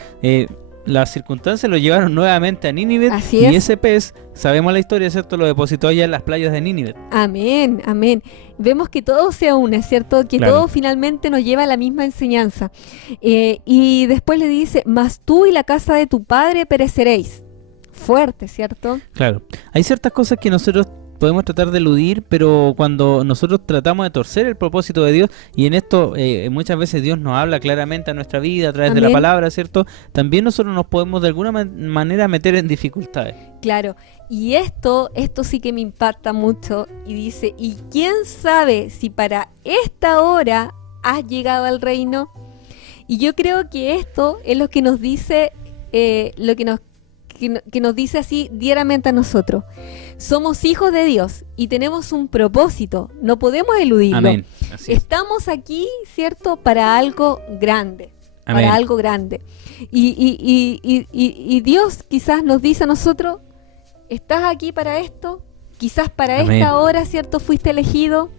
las circunstancias lo llevaron nuevamente a Nínive. Así Y es. ese pez, sabemos la historia, ¿cierto? Lo depositó allá en las playas de Nínive. Amén, amén. Vemos que todo se une, ¿cierto? Que Claro. todo finalmente nos lleva a la misma enseñanza. Y después le dice: mas tú y la casa de tu padre pereceréis. Fuerte, ¿cierto? Claro. Hay ciertas cosas que nosotros podemos tratar de eludir, pero cuando nosotros tratamos de torcer el propósito de Dios, y en esto muchas veces Dios nos habla claramente a nuestra vida a través de la Amén. palabra, ¿cierto? También nosotros nos podemos de alguna manera meter en dificultades. Claro. Y esto sí que me impacta mucho. Y dice: ¿y quién sabe si para esta hora has llegado al reino? Y yo creo que esto es lo que nos dice, que nos dice así diariamente a nosotros. Somos hijos de Dios y tenemos un propósito, no podemos eludirlo. Amén. Así es. Estamos aquí, ¿cierto?, para algo grande. Amén. Para algo grande. Y Dios quizás nos dice a nosotros: estás aquí para esto, quizás para Amén. esta hora, ¿cierto?, fuiste elegido.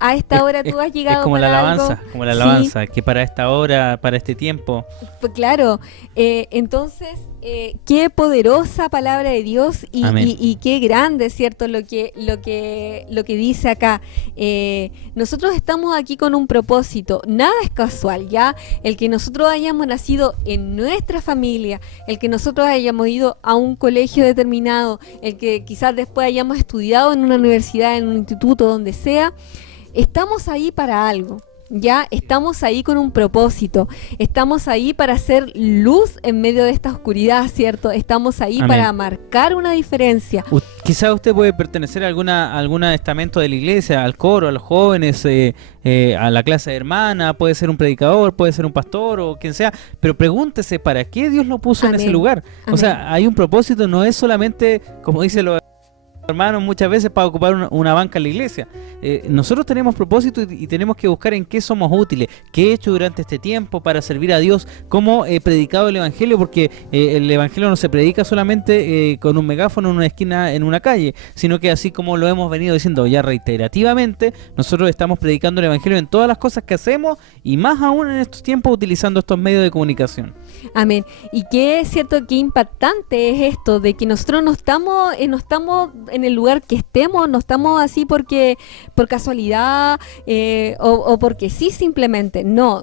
A esta hora tú has llegado Es como la para alabanza, algo. como la Sí. alabanza, que para esta hora, para este tiempo. Pues claro, entonces, qué poderosa palabra de Dios, Amén. y qué grande, ¿cierto? Lo que dice acá. Nosotros estamos aquí con un propósito, nada es casual, ¿ya? El que nosotros hayamos nacido en nuestra familia, el que nosotros hayamos ido a un colegio determinado, el que quizás después hayamos estudiado en una universidad, en un instituto, donde sea, estamos ahí para algo. Ya estamos ahí con un propósito, estamos ahí para hacer luz en medio de esta oscuridad, ¿cierto? Estamos ahí Amén. para marcar una diferencia. Quizás usted puede pertenecer a algún estamento de la iglesia, al coro, a los jóvenes, a la clase de hermana, puede ser un predicador, puede ser un pastor o quien sea, pero pregúntese para qué Dios lo puso en Amén. ese lugar. O Amén. sea, hay un propósito, no es solamente, como dicen los hermanos muchas veces, para ocupar una banca en la iglesia. Nosotros tenemos propósito y tenemos que buscar en qué somos útiles, qué he hecho durante este tiempo para servir a Dios, cómo he predicado el evangelio, porque el evangelio no se predica solamente con un megáfono en una esquina, en una calle, sino que así como lo hemos venido diciendo ya reiterativamente, nosotros estamos predicando el evangelio en todas las cosas que hacemos, y más aún en estos tiempos utilizando estos medios de comunicación. Amén. Y qué es cierto, qué impactante es esto de que nosotros no estamos en el lugar que estemos, no estamos así por casualidad, o porque sí, simplemente. No.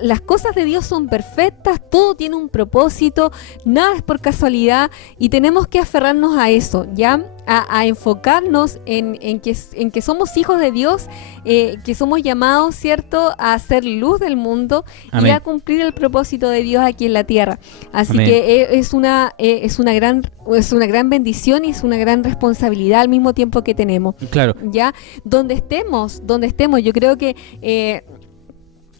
Las cosas de Dios son perfectas, todo tiene un propósito, nada es por casualidad, y tenemos que aferrarnos a eso, ¿ya? A enfocarnos en que somos hijos de Dios, que somos llamados, ¿cierto?, a hacer luz del mundo. Amén. Y a cumplir el propósito de Dios aquí en la tierra. Así Amén. que es una gran bendición y es una gran responsabilidad al mismo tiempo que tenemos. Claro. ¿Ya? Donde estemos, yo creo que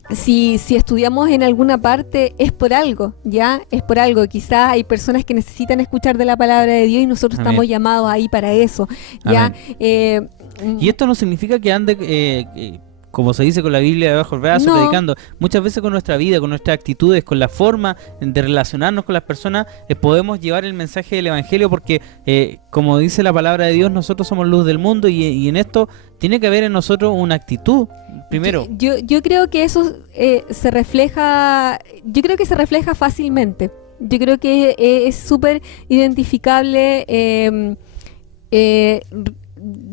si estudiamos en alguna parte es por algo, ¿ya? Es por algo. Quizás hay personas que necesitan escuchar de la palabra de Dios y nosotros Amén. estamos llamados ahí para eso, ¿ya? Y esto no significa que ande, como se dice, con la Biblia debajo del brazo, No. predicando. Muchas veces con nuestra vida, con nuestras actitudes, con la forma de relacionarnos con las personas, podemos llevar el mensaje del evangelio, porque como dice la palabra de Dios, nosotros somos luz del mundo, y en esto tiene que haber en nosotros una actitud primero. Yo creo que eso se refleja fácilmente. Yo creo que es súper identificable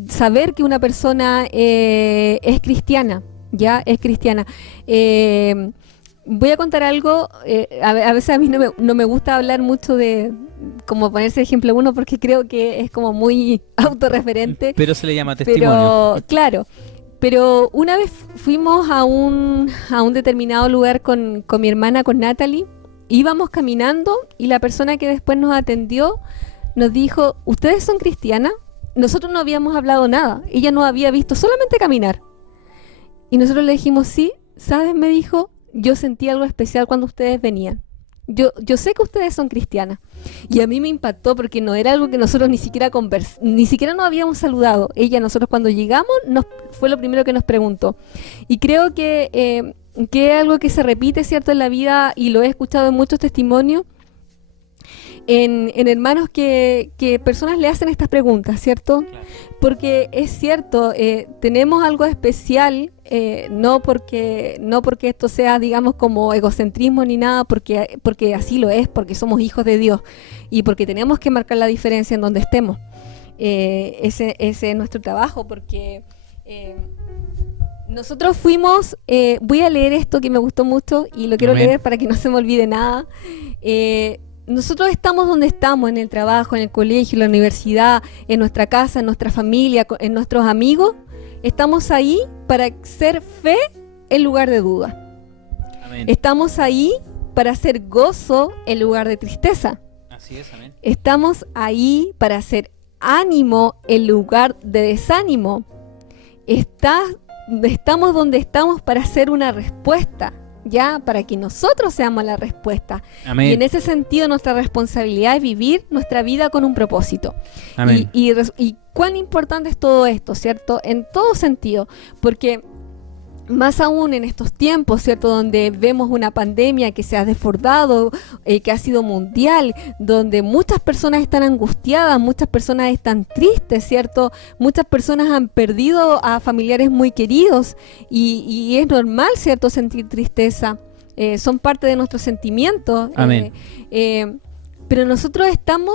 saber que una persona es cristiana, ya es cristiana. Voy a contar algo, a veces a mí no me gusta hablar mucho de como ponerse ejemplo uno porque creo que es como muy autorreferente. Pero se le llama testimonio. Pero, claro, pero una vez fuimos a un determinado lugar con mi hermana, con Natalie, íbamos caminando y la persona que después nos atendió nos dijo, ¿ustedes son cristianas? Nosotros no habíamos hablado nada, ella nos había visto solamente caminar. Y nosotros le dijimos, sí, ¿sabes? Me dijo, yo sentí algo especial cuando ustedes venían. Yo sé que ustedes son cristianas. Y a mí me impactó porque no era algo que nosotros ni siquiera nos habíamos saludado. Ella, nosotros cuando llegamos, fue lo primero que nos preguntó. Y creo que es algo que se repite, ¿cierto?, en la vida, y lo he escuchado en muchos testimonios, en hermanos que personas le hacen estas preguntas, ¿cierto? Claro. Porque es cierto, tenemos algo especial, no porque esto sea, digamos, como egocentrismo ni nada, porque así lo es, porque somos hijos de Dios y porque tenemos que marcar la diferencia en donde estemos. Ese es nuestro trabajo, porque nosotros fuimos, voy a leer esto que me gustó mucho y lo quiero leer para que no se me olvide nada. Nosotros estamos donde estamos, en el trabajo, en el colegio, en la universidad, en nuestra casa, en nuestra familia, en nuestros amigos. Estamos ahí para ser fe en lugar de duda. Amén. Estamos ahí para hacer gozo en lugar de tristeza. Así es, amén. Estamos ahí para hacer ánimo en lugar de desánimo. Estamos donde estamos para hacer una respuesta, ya, para que nosotros seamos la respuesta. Amén. Y en ese sentido nuestra responsabilidad es vivir nuestra vida con un propósito. Amén. Y cuán importante es todo esto, ¿cierto? En todo sentido, porque más aún en estos tiempos, ¿cierto?, donde vemos una pandemia que se ha desbordado, que ha sido mundial, donde muchas personas están angustiadas, muchas personas están tristes, ¿cierto? Muchas personas han perdido a familiares muy queridos y es normal, ¿cierto?, sentir tristeza. Son parte de nuestros sentimientos. Amén. Pero nosotros estamos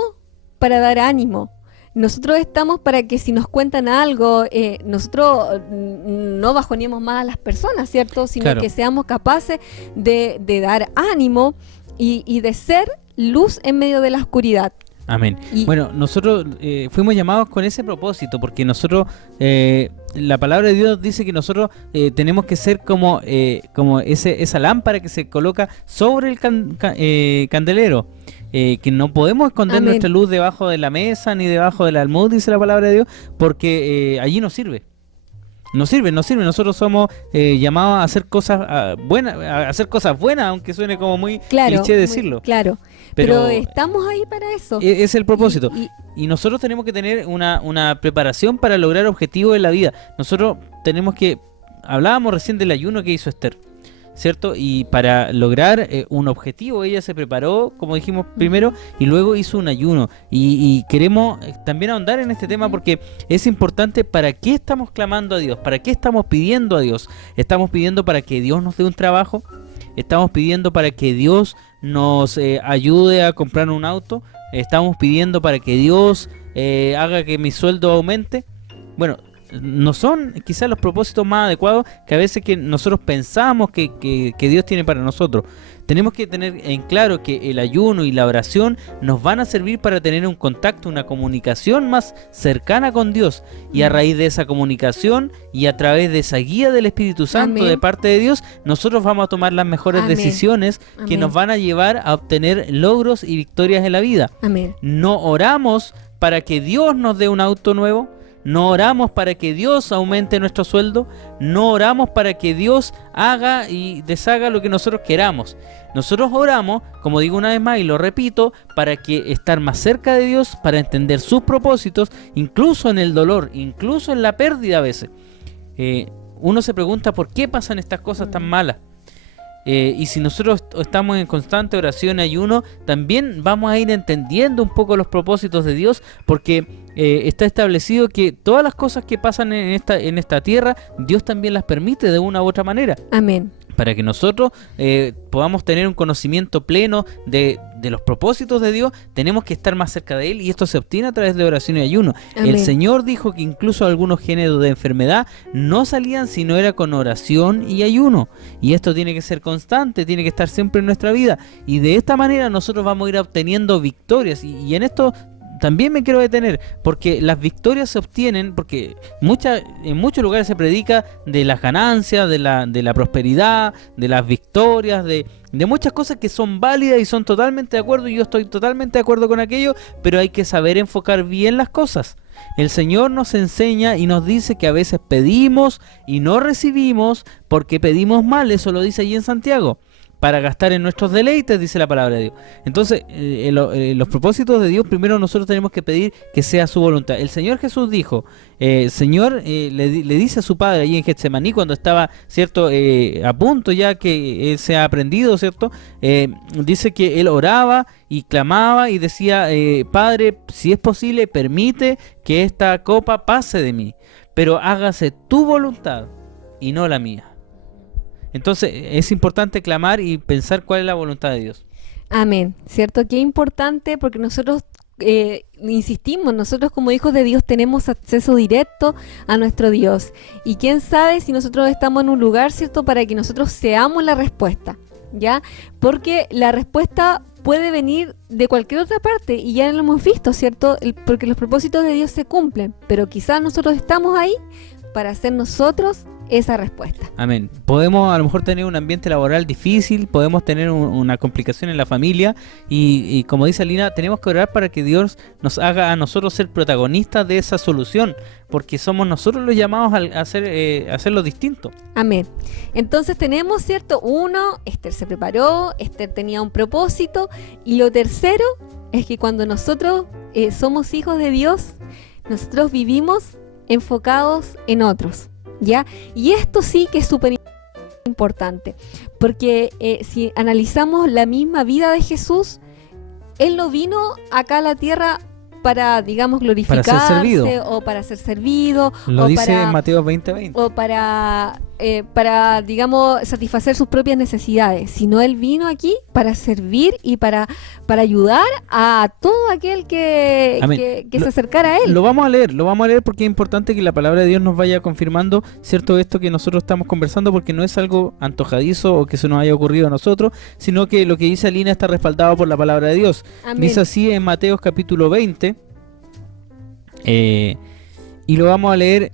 para dar ánimo. Nosotros estamos para que si nos cuentan algo, nosotros no bajoneemos más a las personas, ¿cierto? Sino claro, que seamos capaces de dar ánimo y de ser luz en medio de la oscuridad. Amén. Bueno, nosotros fuimos llamados con ese propósito, porque nosotros, la palabra de Dios dice que nosotros tenemos que ser como esa lámpara que se coloca sobre el candelero. Que no podemos esconder Amén. Nuestra luz debajo de la mesa ni debajo del almud, dice la palabra de Dios, porque allí no sirve. No sirve. Nosotros somos llamados a hacer cosas buenas, aunque suene como muy cliché decirlo. Claro. Pero estamos ahí para eso. Es el propósito. Y nosotros tenemos que tener una preparación para lograr objetivos en la vida. Nosotros tenemos que... Hablábamos recién del ayuno que hizo Esther, ¿cierto? Y para lograr un objetivo ella se preparó, como dijimos primero, y luego hizo un ayuno. Y queremos también ahondar en este tema porque es importante. ¿Para qué estamos clamando a Dios? ¿Para qué estamos pidiendo a Dios? ¿Estamos pidiendo para que Dios nos dé un trabajo? ¿Estamos pidiendo para que Dios nos ayude a comprar un auto? ¿Estamos pidiendo para que Dios haga que mi sueldo aumente? Bueno, no son quizás los propósitos más adecuados que a veces que nosotros pensamos que Dios tiene para nosotros. Tenemos que tener en claro que el ayuno y la oración nos van a servir para tener un contacto, una comunicación más cercana con Dios, y a raíz de esa comunicación y a través de esa guía del Espíritu Santo Amén. De parte de Dios, nosotros vamos a tomar las mejores Amén. Decisiones Amén. Que nos van a llevar a obtener logros y victorias en la vida. Amén. No oramos para que Dios nos dé un auto nuevo. No oramos para que Dios aumente nuestro sueldo. No oramos para que Dios haga y deshaga lo que nosotros queramos. Nosotros oramos, como digo una vez más y lo repito, para que estar más cerca de Dios, para entender sus propósitos, incluso en el dolor, incluso en la pérdida a veces. Uno se pregunta por qué pasan estas cosas tan malas. Y si nosotros estamos en constante oración y ayuno, también vamos a ir entendiendo un poco los propósitos de Dios, porque está establecido que todas las cosas que pasan en esta tierra, Dios también las permite de una u otra manera. Amén. Para que nosotros podamos tener un conocimiento pleno de de los propósitos de Dios, tenemos que estar más cerca de Él, y esto se obtiene a través de oración y ayuno. Amén. El Señor dijo que incluso algunos géneros de enfermedad no salían si no era con oración y ayuno, y esto tiene que ser constante, tiene que estar siempre en nuestra vida, y de esta manera nosotros vamos a ir obteniendo victorias, y en esto también me quiero detener, porque las victorias se obtienen, porque en muchos lugares se predica de las ganancias, de la prosperidad, de las victorias, de muchas cosas que son válidas y son totalmente de acuerdo, y yo estoy totalmente de acuerdo con aquello, pero hay que saber enfocar bien las cosas. El Señor nos enseña y nos dice que a veces pedimos y no recibimos porque pedimos mal, eso lo dice allí en Santiago, para gastar en nuestros deleites, dice la palabra de Dios. Entonces, los propósitos de Dios, primero nosotros tenemos que pedir que sea su voluntad. El Señor Jesús dijo, Señor, le dice a su Padre allí en Getsemaní, cuando estaba, ¿cierto?, a punto ya que se ha aprendido, ¿cierto?, dice que Él oraba y clamaba y decía, Padre, si es posible, permite que esta copa pase de mí, pero hágase tu voluntad y no la mía. Entonces es importante clamar y pensar cuál es la voluntad de Dios. Amén, ¿cierto? Qué importante, porque nosotros insistimos, nosotros como hijos de Dios tenemos acceso directo a nuestro Dios, y quién sabe si nosotros estamos en un lugar, ¿cierto?, para que nosotros seamos la respuesta, ¿ya? Porque la respuesta puede venir de cualquier otra parte, y ya lo hemos visto, ¿cierto? Porque los propósitos de Dios se cumplen, pero quizás nosotros estamos ahí para ser nosotros esa respuesta. Amén. Podemos a lo mejor tener un ambiente laboral difícil, podemos tener una complicación en la familia, y como dice Alina, tenemos que orar para que Dios nos haga a nosotros ser protagonistas de esa solución, porque somos nosotros los llamados a hacerlo distinto. Amén. Entonces tenemos, ¿cierto? Uno, Esther se preparó, Esther tenía un propósito, y lo tercero es que cuando nosotros somos hijos de Dios, nosotros vivimos enfocados en otros, ¿ya? Y esto sí que es súper importante, porque si analizamos la misma vida de Jesús, Él no vino acá a la tierra para, digamos, glorificarse o para ser servido. Lo o dice para, en Mateo 20:20. O para, digamos, satisfacer sus propias necesidades, sino Él vino aquí para servir y para ayudar a todo aquel que se acercara a Él. Lo vamos a leer porque es importante que la palabra de Dios nos vaya confirmando, ¿cierto?, esto que nosotros estamos conversando, porque no es algo antojadizo o que se nos haya ocurrido a nosotros, sino que lo que dice Alina está respaldado por la palabra de Dios. Amén. Dice así en Mateo capítulo 20, y lo vamos a leer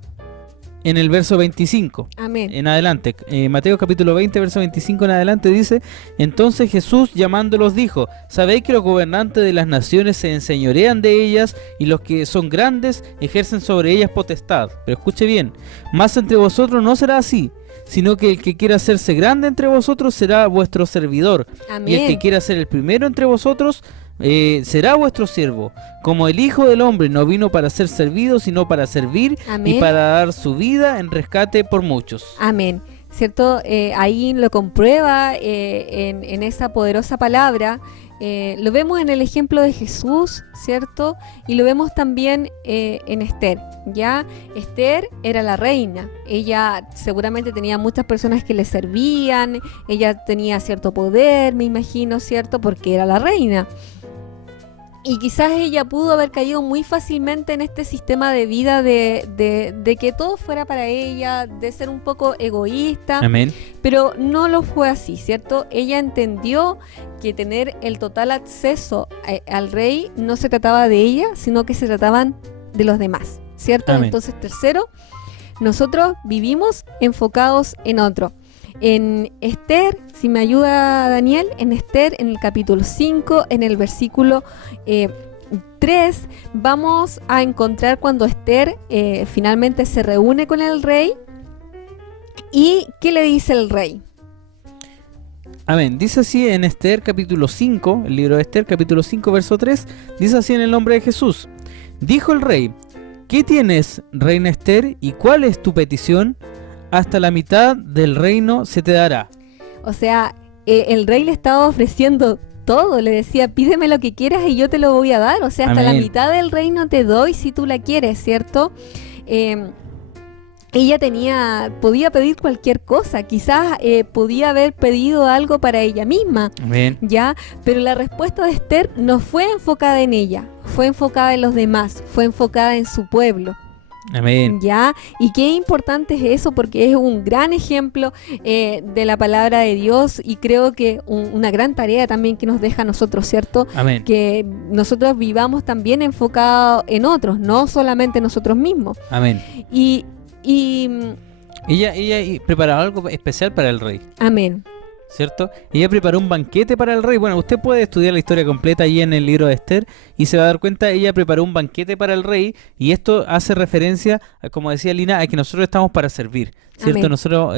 en el verso 25. Amén. En adelante. Mateo capítulo 20, verso 25 en adelante dice: Entonces Jesús, llamándolos, dijo: Sabéis que los gobernantes de las naciones se enseñorean de ellas, y los que son grandes ejercen sobre ellas potestad. Pero escuche bien: Mas entre vosotros no será así, sino que el que quiera hacerse grande entre vosotros será vuestro servidor. Amén. Y el que quiera ser el primero entre vosotros será vuestro siervo. Como el Hijo del Hombre no vino para ser servido, sino para servir. Amén. Y para dar su vida en rescate por muchos. Amén. ¿Cierto? Ahí lo comprueba en esa poderosa palabra. Lo vemos en el ejemplo de Jesús, ¿cierto? Y lo vemos también en Esther, ¿ya? Esther era la reina. Ella seguramente tenía muchas personas que le servían. Ella tenía cierto poder, me imagino, ¿cierto? Porque era la reina. Y quizás ella pudo haber caído muy fácilmente en este sistema de vida de que todo fuera para ella, de ser un poco egoísta. Amén. Pero no lo fue así, ¿cierto? Ella entendió que tener el total acceso al rey no se trataba de ella, sino que se trataban de los demás, ¿cierto? Amén. Entonces, tercero, nosotros vivimos enfocados en otro. En Esther, si me ayuda Daniel, en Esther, en el capítulo 5, en el versículo 3, vamos a encontrar cuando Esther finalmente se reúne con el rey. ¿Y qué le dice el rey? Amén. Dice así en Esther capítulo 5, el libro de Esther capítulo 5 verso 3, dice así en el nombre de Jesús: Dijo el rey: ¿Qué tienes, reina Esther, y cuál es tu petición? Hasta la mitad del reino se te dará. O sea, el rey le estaba ofreciendo todo, le decía: pídeme lo que quieras y yo te lo voy a dar. O sea, hasta Amén. la mitad del reino te doy si tú la quieres, ¿cierto? ella podía pedir cualquier cosa, quizás podía haber pedido algo para ella misma, Amén. ¿ya? Pero la respuesta de Esther no fue enfocada en ella, fue enfocada en los demás, fue enfocada en su pueblo. Amén. ¿Ya? Y qué importante es eso, porque es un gran ejemplo de la palabra de Dios, y creo que una gran tarea también que nos deja a nosotros, ¿cierto? Amén. Que nosotros vivamos también enfocados en otros, no solamente nosotros mismos. Amén. Y Ella preparaba algo especial para el rey, amén. ¿cierto? Ella preparó un banquete para el rey. Bueno, usted puede estudiar la historia completa allí en el libro de Esther y se va a dar cuenta, ella preparó un banquete para el rey, y esto hace referencia, como decía Lina, a que nosotros estamos para servir, ¿cierto? Amén. Nosotros,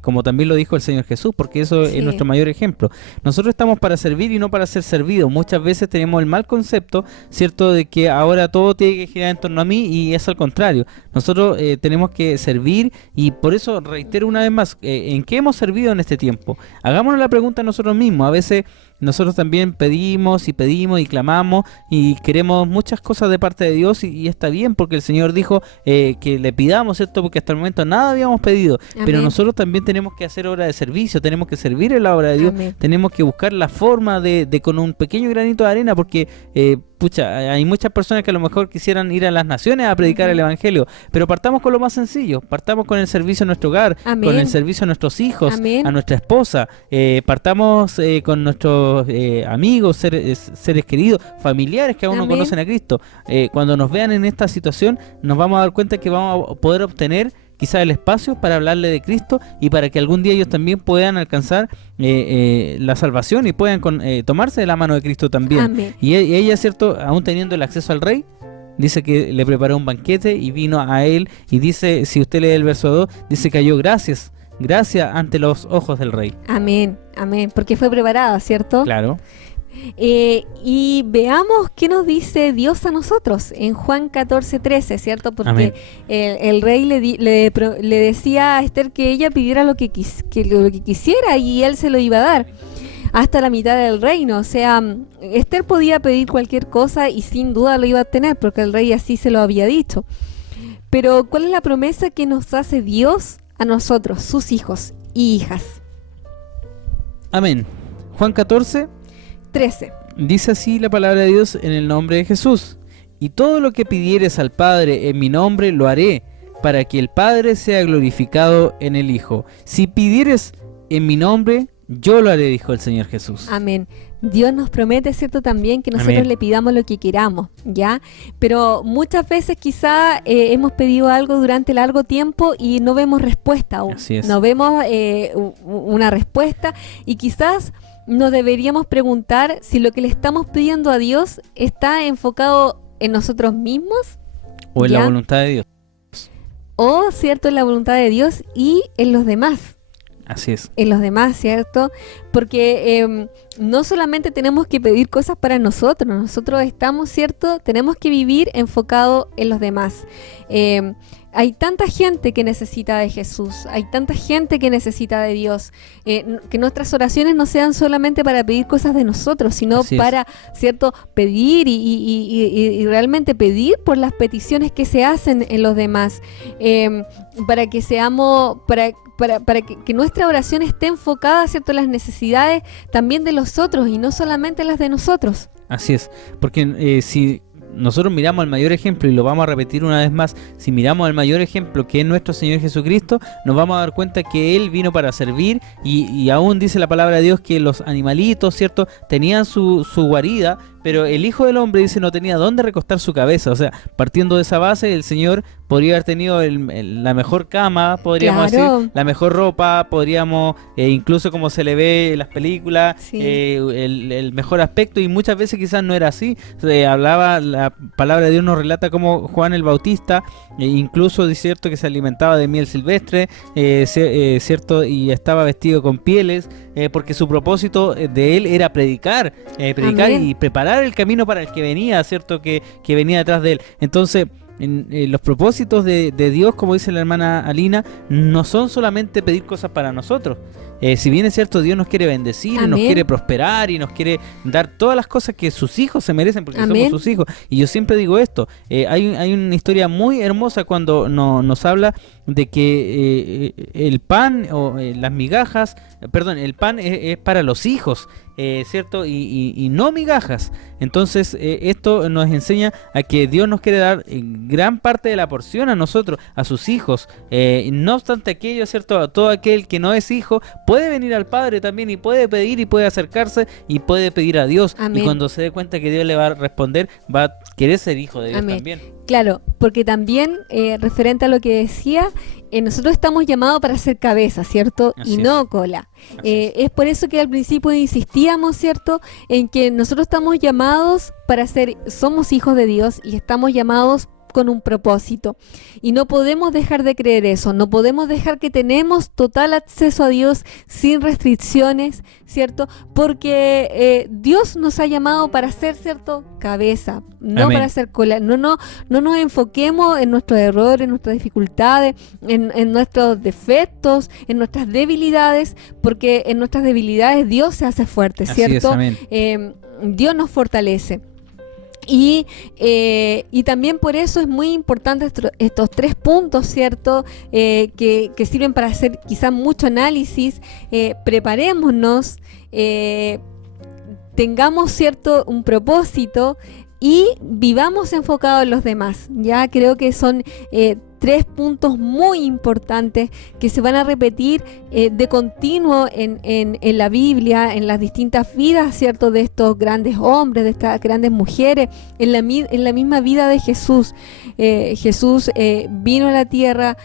como también lo dijo el Señor Jesús, porque eso Sí. es nuestro mayor ejemplo. Nosotros estamos para servir y no para ser servidos. Muchas veces tenemos el mal concepto, ¿cierto?, de que ahora todo tiene que girar en torno a mí, y es al contrario. Nosotros tenemos que servir, y por eso reitero una vez más, ¿en qué hemos servido en este tiempo? Hagámonos la pregunta a nosotros mismos. A veces nosotros también pedimos y clamamos y queremos muchas cosas de parte de Dios, y está bien, porque el Señor dijo que le pidamos, ¿cierto? Porque hasta el momento nada habíamos pedido. Amén. Pero nosotros también tenemos que hacer obra de servicio, tenemos que servir en la obra de Dios. Amén. Tenemos que buscar la forma de con un pequeño granito de arena, porque hay muchas personas que a lo mejor quisieran ir a las naciones a predicar el Evangelio, pero partamos con lo más sencillo, partamos con el servicio a nuestro hogar, Amén. con el servicio a nuestros hijos, Amén. a nuestra esposa, partamos con nuestros amigos, seres queridos, familiares que aún no Amén. conocen a Cristo. Cuando nos vean en esta situación, nos vamos a dar cuenta que vamos a poder obtener quizás el espacio para hablarle de Cristo, y para que algún día ellos también puedan alcanzar la salvación y puedan tomarse de la mano de Cristo también. Amén. Y ella, ¿cierto?, aún teniendo el acceso al rey, dice que le preparó un banquete y vino a él, y dice, si usted lee el verso 2, dice que halló gracias ante los ojos del rey. Amén, amén, porque fue preparada, ¿cierto? Claro. Y veamos qué nos dice Dios a nosotros en Juan 14:13, ¿cierto? Porque Amén. el rey le decía a Esther que ella pidiera lo que quisiera, y él se lo iba a dar hasta la mitad del reino. O sea, Esther podía pedir cualquier cosa y sin duda lo iba a tener, porque el rey así se lo había dicho. Pero ¿cuál es la promesa que nos hace Dios a nosotros, sus hijos y hijas? Amén. Juan 14 13. dice así la palabra de Dios en el nombre de Jesús: y todo lo que pidieres al Padre en mi nombre lo haré, para que el Padre sea glorificado en el Hijo. Si pidieres en mi nombre, yo lo haré, dijo el Señor Jesús. Amén. Dios nos promete, ¿cierto?, también que nosotros Amén. le pidamos lo que queramos, ¿ya? Pero muchas veces quizá hemos pedido algo durante largo tiempo y no vemos respuesta aún. Así es. No vemos una respuesta, y quizás nos deberíamos preguntar si lo que le estamos pidiendo a Dios está enfocado en nosotros mismos, O en ¿ya?, la voluntad de Dios. o, ¿cierto?, en la voluntad de Dios y en los demás. Así es. En los demás, ¿cierto? Porque no solamente tenemos que pedir cosas para nosotros estamos, ¿cierto? Tenemos que vivir enfocado en los demás. Hay tanta gente que necesita de Jesús, hay tanta gente que necesita de Dios, que nuestras oraciones no sean solamente para pedir cosas de nosotros, sino Así es. para, ¿cierto?, pedir y realmente pedir por las peticiones que se hacen en los demás, para que seamos, para que nuestra oración esté enfocada, ¿cierto?, en las necesidades también de los otros y no solamente las de nosotros. Así es. Porque si nosotros miramos al mayor ejemplo, y lo vamos a repetir una vez más, si miramos al mayor ejemplo, que es nuestro Señor Jesucristo, nos vamos a dar cuenta que Él vino para servir, y aún dice la palabra de Dios que los animalitos, ¿cierto?, tenían su guarida, pero el Hijo del Hombre, dice, no tenía dónde recostar su cabeza. O sea, partiendo de esa base, el Señor podría haber tenido la mejor cama, podríamos Claro. decir, la mejor ropa, podríamos, incluso como se le ve en las películas, Sí. el mejor aspecto, y muchas veces quizás no era así. Hablaba, la palabra de Dios nos relata cómo Juan el Bautista, incluso es cierto que se alimentaba de miel silvestre, cierto, y estaba vestido con pieles, porque su propósito de él era predicar Amén. y preparar el camino para el que venía, cierto, que venía detrás de él. Entonces, los propósitos de Dios, como dice la hermana Alina, no son solamente pedir cosas para nosotros. si bien es cierto, Dios nos quiere bendecir, y nos quiere prosperar y nos quiere dar todas las cosas que sus hijos se merecen porque somos sus hijos. Y yo siempre digo esto, hay una historia muy hermosa cuando nos habla de que el pan o las migajas, perdón, el pan es para los hijos, ¿cierto? Y no migajas. Entonces esto nos enseña a que Dios nos quiere dar gran parte de la porción a nosotros, a sus hijos. No obstante aquello, ¿cierto? Todo aquel que no es hijo puede venir al Padre también y puede pedir y puede acercarse y puede pedir a Dios. Amén. Y cuando se dé cuenta que Dios le va a responder, va a querer ser hijo de Dios. Amén. También. Claro, porque también, referente a lo que decía, nosotros estamos llamados para ser cabeza, ¿cierto? Así y no es. Cola. Es por eso que al principio insistíamos, ¿cierto? En que nosotros estamos llamados para somos hijos de Dios y estamos llamados con un propósito. Y no podemos dejar de creer eso, no podemos dejar que tenemos total acceso a Dios sin restricciones, ¿cierto? Porque Dios nos ha llamado para ser, ¿cierto? Cabeza, no Amén. Para ser cola. No nos enfoquemos en nuestros errores, en nuestras dificultades, en nuestros defectos, en nuestras debilidades, porque en nuestras debilidades Dios se hace fuerte, ¿cierto? Así es, Dios nos fortalece. Y también por eso es muy importante estos 3 puntos, ¿cierto? Que sirven para hacer quizás mucho análisis. Preparémonos, tengamos, ¿cierto?, un propósito y vivamos enfocados en los demás. Ya creo que son 3 puntos muy importantes que se van a repetir de continuo en la Biblia, en las distintas vidas, ¿cierto?, de estos grandes hombres, de estas grandes mujeres, en la misma vida de Jesús. Jesús vino a la tierra,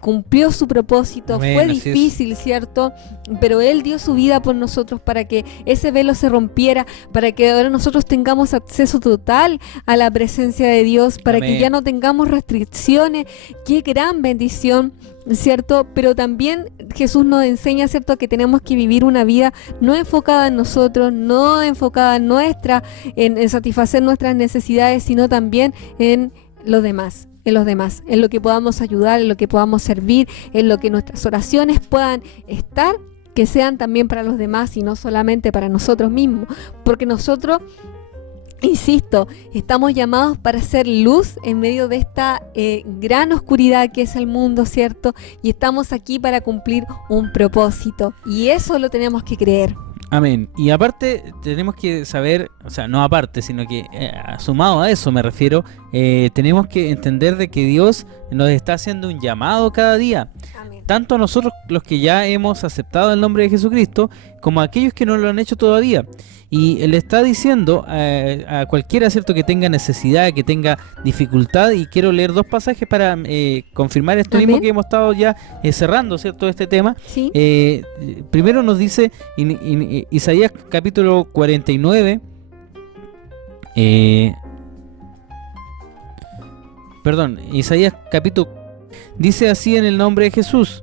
cumplió su propósito. Amén, fue difícil, ¿cierto? Pero Él dio su vida por nosotros para que ese velo se rompiera, para que ahora nosotros tengamos acceso total a la presencia de Dios, para Amén. Que ya no tengamos restricciones. Qué gran bendición, ¿cierto? Pero también Jesús nos enseña, ¿cierto?, que tenemos que vivir una vida no enfocada en nosotros, no enfocada en satisfacer nuestras necesidades, sino también en los demás. En lo que podamos ayudar, en lo que podamos servir, en lo que nuestras oraciones puedan estar, que sean también para los demás y no solamente para nosotros mismos, porque nosotros, insisto, estamos llamados para ser luz en medio de esta gran oscuridad que es el mundo, ¿cierto? Y estamos aquí para cumplir un propósito, y eso lo tenemos que creer. Amén. Y aparte tenemos que saber, o sea, no aparte, sino que sumado a eso me refiero, tenemos que entender de que Dios nos está haciendo un llamado cada día. Amén. Tanto a nosotros los que ya hemos aceptado el nombre de Jesucristo, como a aquellos que no lo han hecho todavía. Y Él está diciendo a cualquiera, ¿cierto?, que tenga necesidad, que tenga dificultad, y quiero leer 2 pasajes para confirmar esto Amén. Mismo que hemos estado ya cerrando, ¿cierto?, este tema. ¿Sí? Primero nos dice Isaías capítulo 49, Isaías capítulo, dice así en el nombre de Jesús.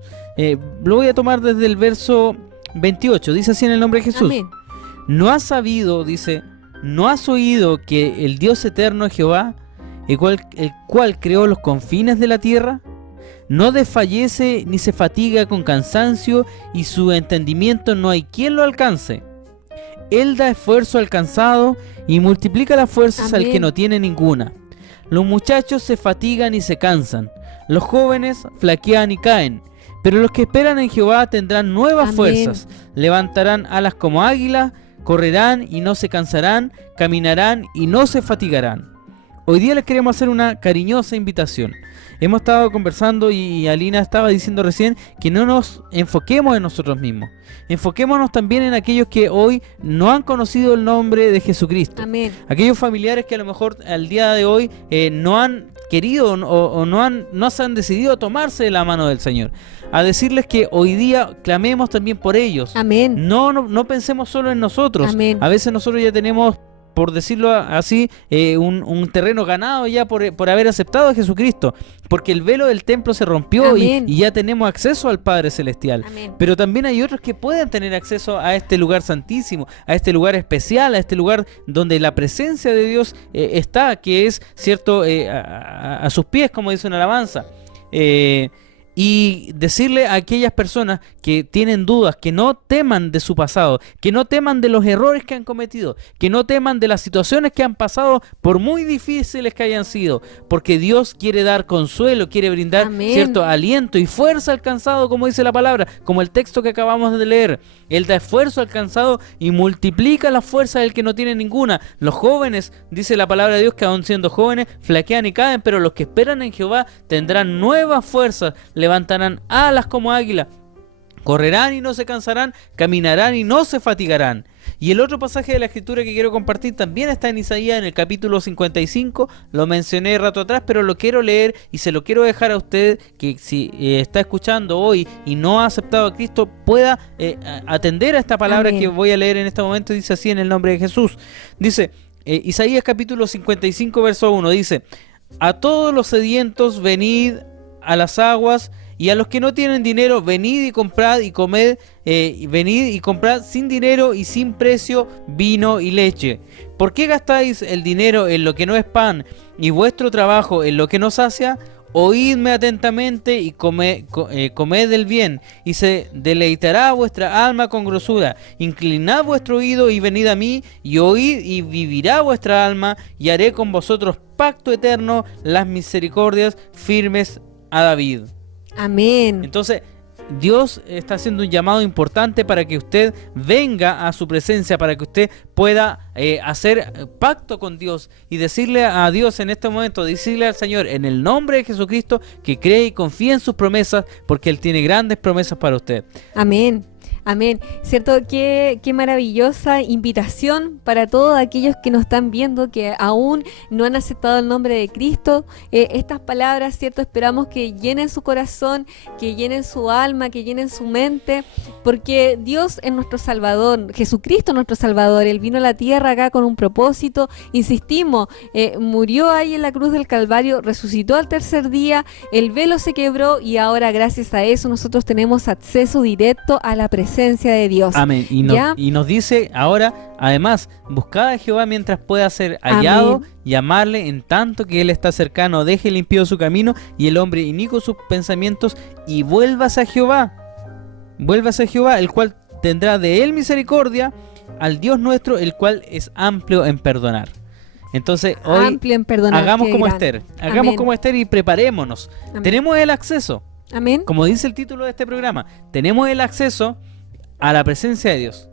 Lo voy a tomar desde el verso 28, dice así en el nombre de Jesús. Amén. ¿No has sabido, dice, no has oído que el Dios eterno es Jehová, el cual creó los confines de la tierra? No desfallece ni se fatiga con cansancio, y su entendimiento no hay quien lo alcance. Él da esfuerzo al cansado y multiplica las fuerzas Amén. Al que no tiene ninguna. Los muchachos se fatigan y se cansan, los jóvenes flaquean y caen, pero los que esperan en Jehová tendrán nuevas Amén. Fuerzas, levantarán alas como águilas, correrán y no se cansarán, caminarán y no se fatigarán. Hoy día les queremos hacer una cariñosa invitación. Hemos estado conversando y Alina estaba diciendo recién que no nos enfoquemos en nosotros mismos. Enfoquémonos también en aquellos que hoy no han conocido el nombre de Jesucristo. Amén. Aquellos familiares que a lo mejor al día de hoy no han querido o no se han decidido tomarse de la mano del Señor. A decirles que hoy día clamemos también por ellos. Amén. No pensemos solo en nosotros. Amén. A veces nosotros ya tenemos, por decirlo así, un terreno ganado ya por haber aceptado a Jesucristo, porque el velo del templo se rompió y ya tenemos acceso al Padre Celestial. Amén. Pero también hay otros que pueden tener acceso a este lugar santísimo, a este lugar especial, a este lugar donde la presencia de Dios está, que es, cierto, a sus pies, como dice una alabanza. y decirle a aquellas personas que tienen dudas, que no teman de su pasado, que no teman de los errores que han cometido, que no teman de las situaciones que han pasado, por muy difíciles que hayan sido, porque Dios quiere dar consuelo, quiere brindar cierto aliento y fuerza al cansado, como dice la palabra, como el texto que acabamos de leer. Él da esfuerzo al cansado y multiplica la fuerza del que no tiene ninguna. Los jóvenes, dice la palabra de Dios, que aún siendo jóvenes, flaquean y caen, pero los que esperan en Jehová tendrán nuevas fuerzas, levantarán alas como águila, correrán y no se cansarán, caminarán y no se fatigarán. Y el otro pasaje de la Escritura que quiero compartir también está en Isaías, en el capítulo 55, lo mencioné rato atrás, pero lo quiero leer y se lo quiero dejar a usted, que si está escuchando hoy y no ha aceptado a Cristo, pueda atender a esta palabra que voy a leer en este momento. Dice así en el nombre de Jesús. Dice, Isaías capítulo 55, verso 1, dice: a todos los sedientos venid a las aguas, y a los que no tienen dinero, venid y comprad y comed, venid y comprad sin dinero y sin precio vino y leche. ¿Por qué gastáis el dinero en lo que no es pan y vuestro trabajo en lo que no sacia? Oídme atentamente y comed el bien, y se deleitará vuestra alma con grosura. Inclinad vuestro oído y venid a mí, y oíd y vivirá vuestra alma, y haré con vosotros pacto eterno, las misericordias firmes a David. Amén. Entonces, Dios está haciendo un llamado importante para que usted venga a su presencia, para que usted pueda hacer pacto con Dios y decirle a Dios en este momento, decirle al Señor en el nombre de Jesucristo que cree y confía en sus promesas, porque Él tiene grandes promesas para usted. Amén. Amén. ¿Cierto? Qué maravillosa invitación para todos aquellos que nos están viendo, que aún no han aceptado el nombre de Cristo. Estas palabras, ¿cierto? Esperamos que llenen su corazón, que llenen su alma, que llenen su mente, porque Dios es nuestro Salvador, Jesucristo es nuestro Salvador. Él vino a la tierra acá con un propósito, insistimos, murió ahí en la cruz del Calvario, resucitó al tercer día, el velo se quebró y ahora gracias a eso nosotros tenemos acceso directo a la presencia de Dios. Amén. Y nos dice ahora, además, buscad a Jehová mientras pueda ser hallado, amén, llamarle en tanto que Él está cercano, deje el impío su camino y el hombre inicuo sus pensamientos, y vuélvase a Jehová, el cual tendrá de Él misericordia, al Dios nuestro, el cual es amplio en perdonar. Entonces hoy hagamos como Esther, como Esther y preparémonos. Amén. Tenemos el acceso. Amén. Como dice el título de este programa, tenemos el acceso a la presencia de Dios.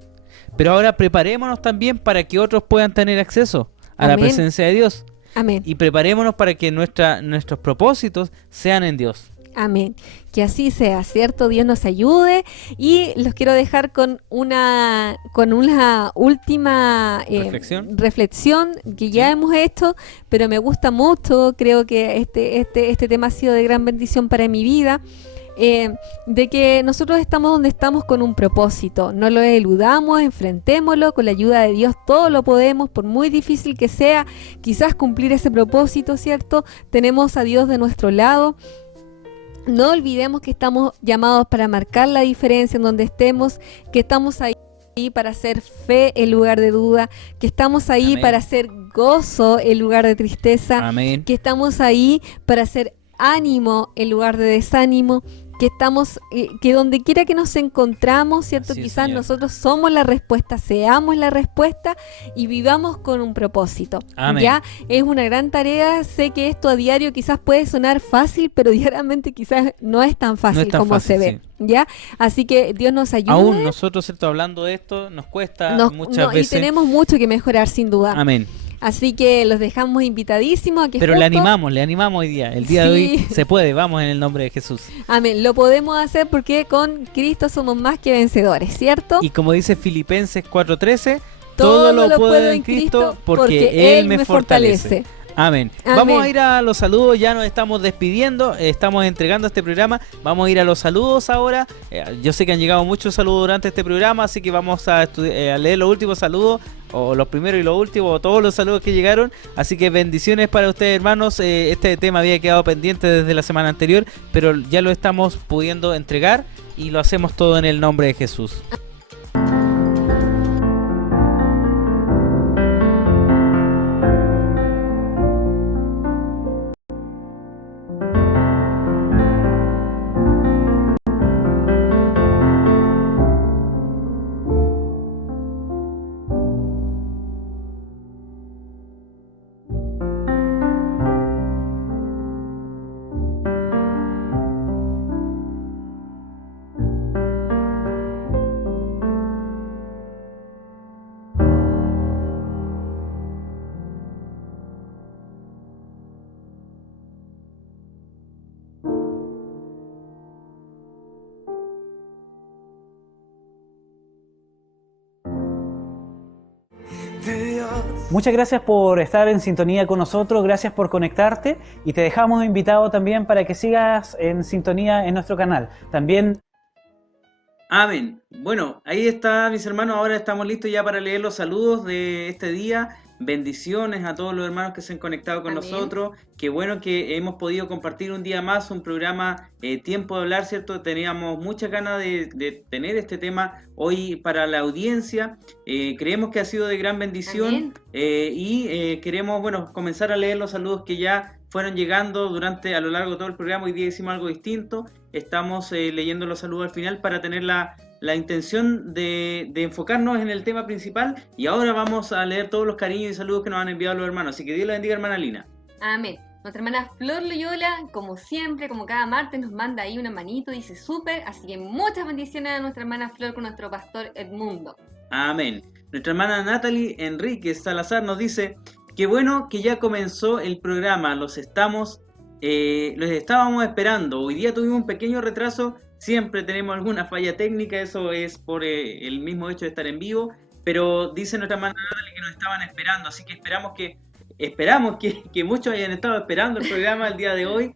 Pero ahora preparémonos también para que otros puedan tener acceso a la presencia de Dios. Amén. Y preparémonos para que nuestros propósitos sean en Dios. Amén. Que así sea, ¿cierto? Dios nos ayude. Y los quiero dejar con una última reflexión que ya hemos hecho, pero me gusta mucho. Creo que este tema ha sido de gran bendición para mi vida. De que nosotros estamos donde estamos con un propósito, no lo eludamos, enfrentémoslo, con la ayuda de Dios todo lo podemos, por muy difícil que sea, quizás cumplir ese propósito, ¿cierto? Tenemos a Dios de nuestro lado. No olvidemos que estamos llamados para marcar la diferencia en donde estemos, que estamos ahí para hacer fe en lugar de duda, que estamos ahí, amén, para hacer gozo en lugar de tristeza, amén, que estamos ahí para hacer ánimo en lugar de desánimo, que estamos, que donde quiera que nos encontramos, ¿cierto? Así quizás es, nosotros somos la respuesta, seamos la respuesta y vivamos con un propósito. Amén. Ya es una gran tarea, sé que esto a diario quizás puede sonar fácil, pero diariamente quizás no es tan fácil como se ve. ¿Ya? Así que Dios nos ayude. Aún nosotros, ¿cierto? Hablando de esto, nos cuesta muchas veces. Y tenemos mucho que mejorar, sin duda. Amén. Así que los dejamos invitadísimos a que pero le animamos hoy día. El día de hoy se puede, vamos en el nombre de Jesús. Amén, lo podemos hacer porque con Cristo somos más que vencedores, ¿cierto? Y como dice Filipenses 4:13, todo lo puedo en Cristo porque Él me fortalece. Amén. Vamos a ir a los saludos, ya nos estamos despidiendo, estamos entregando este programa, vamos a ir a los saludos ahora. Yo sé que han llegado muchos saludos durante este programa, así que vamos a leer los últimos saludos, o los primeros y los últimos, o todos los saludos que llegaron. Así que bendiciones para ustedes, hermanos. Este tema había quedado pendiente desde la semana anterior, pero ya lo estamos pudiendo entregar y lo hacemos todo en el nombre de Jesús. Muchas gracias por estar en sintonía con nosotros, gracias por conectarte y te dejamos invitado también para que sigas en sintonía en nuestro canal. También. Amén. Bueno, ahí está, mis hermanos. Ahora estamos listos ya para leer los saludos de este día. Bendiciones a todos los hermanos que se han conectado con Amén. nosotros. Qué bueno que hemos podido compartir un día más un programa Tiempo de Hablar, ¿cierto? Teníamos muchas ganas de tener este tema hoy para la audiencia. Creemos que ha sido de gran bendición y queremos, bueno, comenzar a leer los saludos que ya fueron llegando a lo largo de todo el programa. Hoy día hicimos algo distinto. Estamos leyendo los saludos al final para tener la intención de enfocarnos en el tema principal, y ahora vamos a leer todos los cariños y saludos que nos han enviado los hermanos. Así que Dios la bendiga, hermana Lina. Amén. Nuestra hermana Flor Loyola, como siempre, como cada martes, nos manda ahí una manito, dice súper, así que muchas bendiciones a nuestra hermana Flor con nuestro pastor Edmundo. Amén. Nuestra hermana Natalie Enríquez Salazar nos dice: qué bueno que ya comenzó el programa, los estábamos esperando. Hoy día tuvimos un pequeño retraso. Siempre tenemos alguna falla técnica, eso es por el mismo hecho de estar en vivo, pero dice nuestra hermana Natalie que nos estaban esperando, así que esperamos que muchos hayan estado esperando el programa el día de hoy.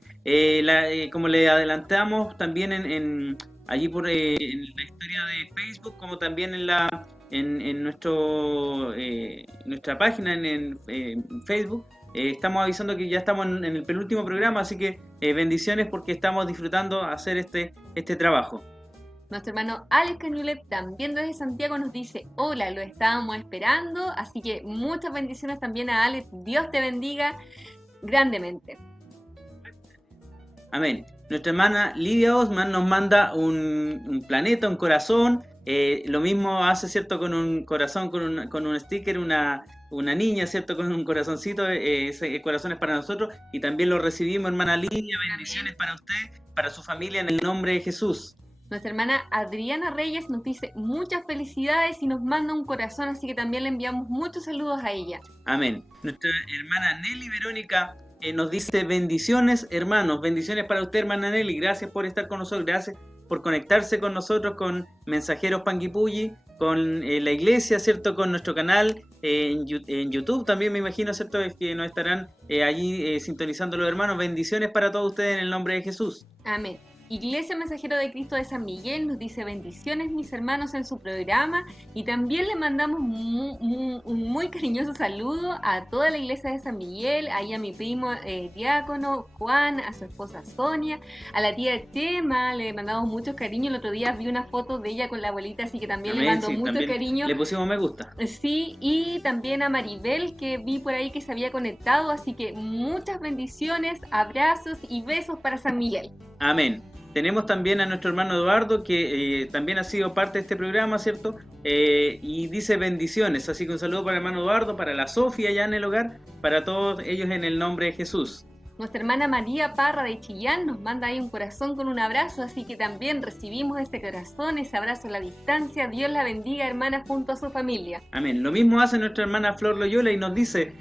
Como le adelantamos también allí en la historia de Facebook, como también en nuestra página en Facebook. Estamos avisando que ya estamos en el penúltimo programa, así que bendiciones porque estamos disfrutando hacer este trabajo. Nuestro hermano Alex Cañulet, también desde Santiago, nos dice: hola, lo estábamos esperando, así que muchas bendiciones también a Alex. Dios te bendiga grandemente. Amén. Nuestra hermana Lidia Osman nos manda un planeta, un corazón. Lo mismo hace, ¿cierto?, con un corazón, con un sticker, una niña, ¿cierto?, con un corazoncito. Ese corazón es para nosotros y también lo recibimos, hermana Lidia. Bendiciones para usted, para su familia, en el nombre de Jesús. Nuestra hermana Adriana Reyes nos dice muchas felicidades y nos manda un corazón, así que también le enviamos muchos saludos a ella. Amén. Nuestra hermana Nelly Verónica nos dice: bendiciones, hermanos. Bendiciones para usted, hermana Nelly. Gracias por estar con nosotros. Gracias por conectarse con nosotros, con Mensajeros Panguipulli, con la iglesia, ¿cierto?, con nuestro canal en YouTube también, me imagino, ¿cierto?, es que nos estarán allí sintonizando los hermanos. Bendiciones para todos ustedes en el nombre de Jesús. Amén. Iglesia Mensajero de Cristo de San Miguel nos dice: bendiciones, mis hermanos, en su programa, y también le mandamos un muy cariñoso saludo a toda la iglesia de San Miguel, ahí a mi primo diácono Juan, a su esposa Sonia, a la tía Chema, le mandamos muchos cariños. El otro día vi una foto de ella con la abuelita, así que también le mando mucho cariño. Le pusimos me gusta. Sí, y también a Maribel, que vi por ahí que se había conectado, así que muchas bendiciones, abrazos y besos para San Miguel. Amén. Tenemos también a nuestro hermano Eduardo, que también ha sido parte de este programa, ¿cierto? Y dice bendiciones. Así que un saludo para el hermano Eduardo, para la Sofía allá en el hogar, para todos ellos en el nombre de Jesús. Nuestra hermana María Parra de Chillán nos manda ahí un corazón con un abrazo, así que también recibimos ese corazón, ese abrazo a la distancia. Dios la bendiga, hermana, junto a su familia. Amén. Lo mismo hace nuestra hermana Flor Loyola y nos dice: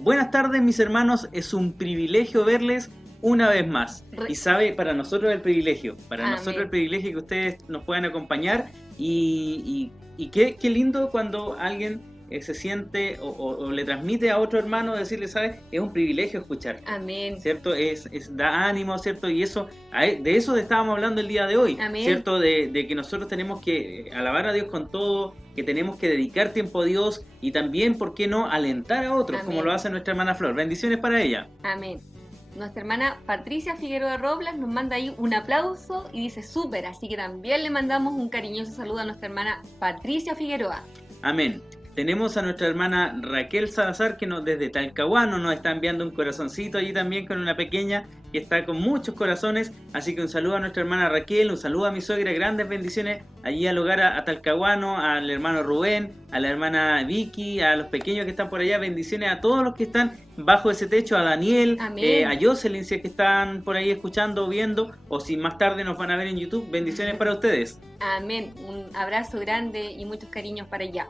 buenas tardes, mis hermanos, es un privilegio verles una vez más. Y sabe, para nosotros el privilegio, que ustedes nos puedan acompañar, y qué lindo cuando alguien se siente o le transmite a otro hermano, decirle, ¿sabes? Es un privilegio escuchar. Amén. ¿Cierto? Da ánimo, ¿cierto? Y de eso estábamos hablando el día de hoy. Amén. ¿Cierto? De que nosotros tenemos que alabar a Dios con todo, que tenemos que dedicar tiempo a Dios y también, ¿por qué no?, alentar a otros. Amén. Como lo hace nuestra hermana Flor. Bendiciones para ella. Amén. Nuestra hermana Patricia Figueroa Roblas nos manda ahí un aplauso y dice súper, así que también le mandamos un cariñoso saludo a nuestra hermana Patricia Figueroa. Amén. Tenemos a nuestra hermana Raquel Salazar, que desde Talcahuano nos está enviando un corazoncito allí también, con una pequeña que está con muchos corazones. Así que un saludo a nuestra hermana Raquel, un saludo a mi suegra, grandes bendiciones allí al hogar a Talcahuano, al hermano Rubén, a la hermana Vicky, a los pequeños que están por allá. Bendiciones a todos los que están bajo ese techo, a Daniel, a Jocelyn, si es que están por ahí escuchando o viendo, o si más tarde nos van a ver en YouTube. Bendiciones para ustedes. Amén. Un abrazo grande y muchos cariños para allá.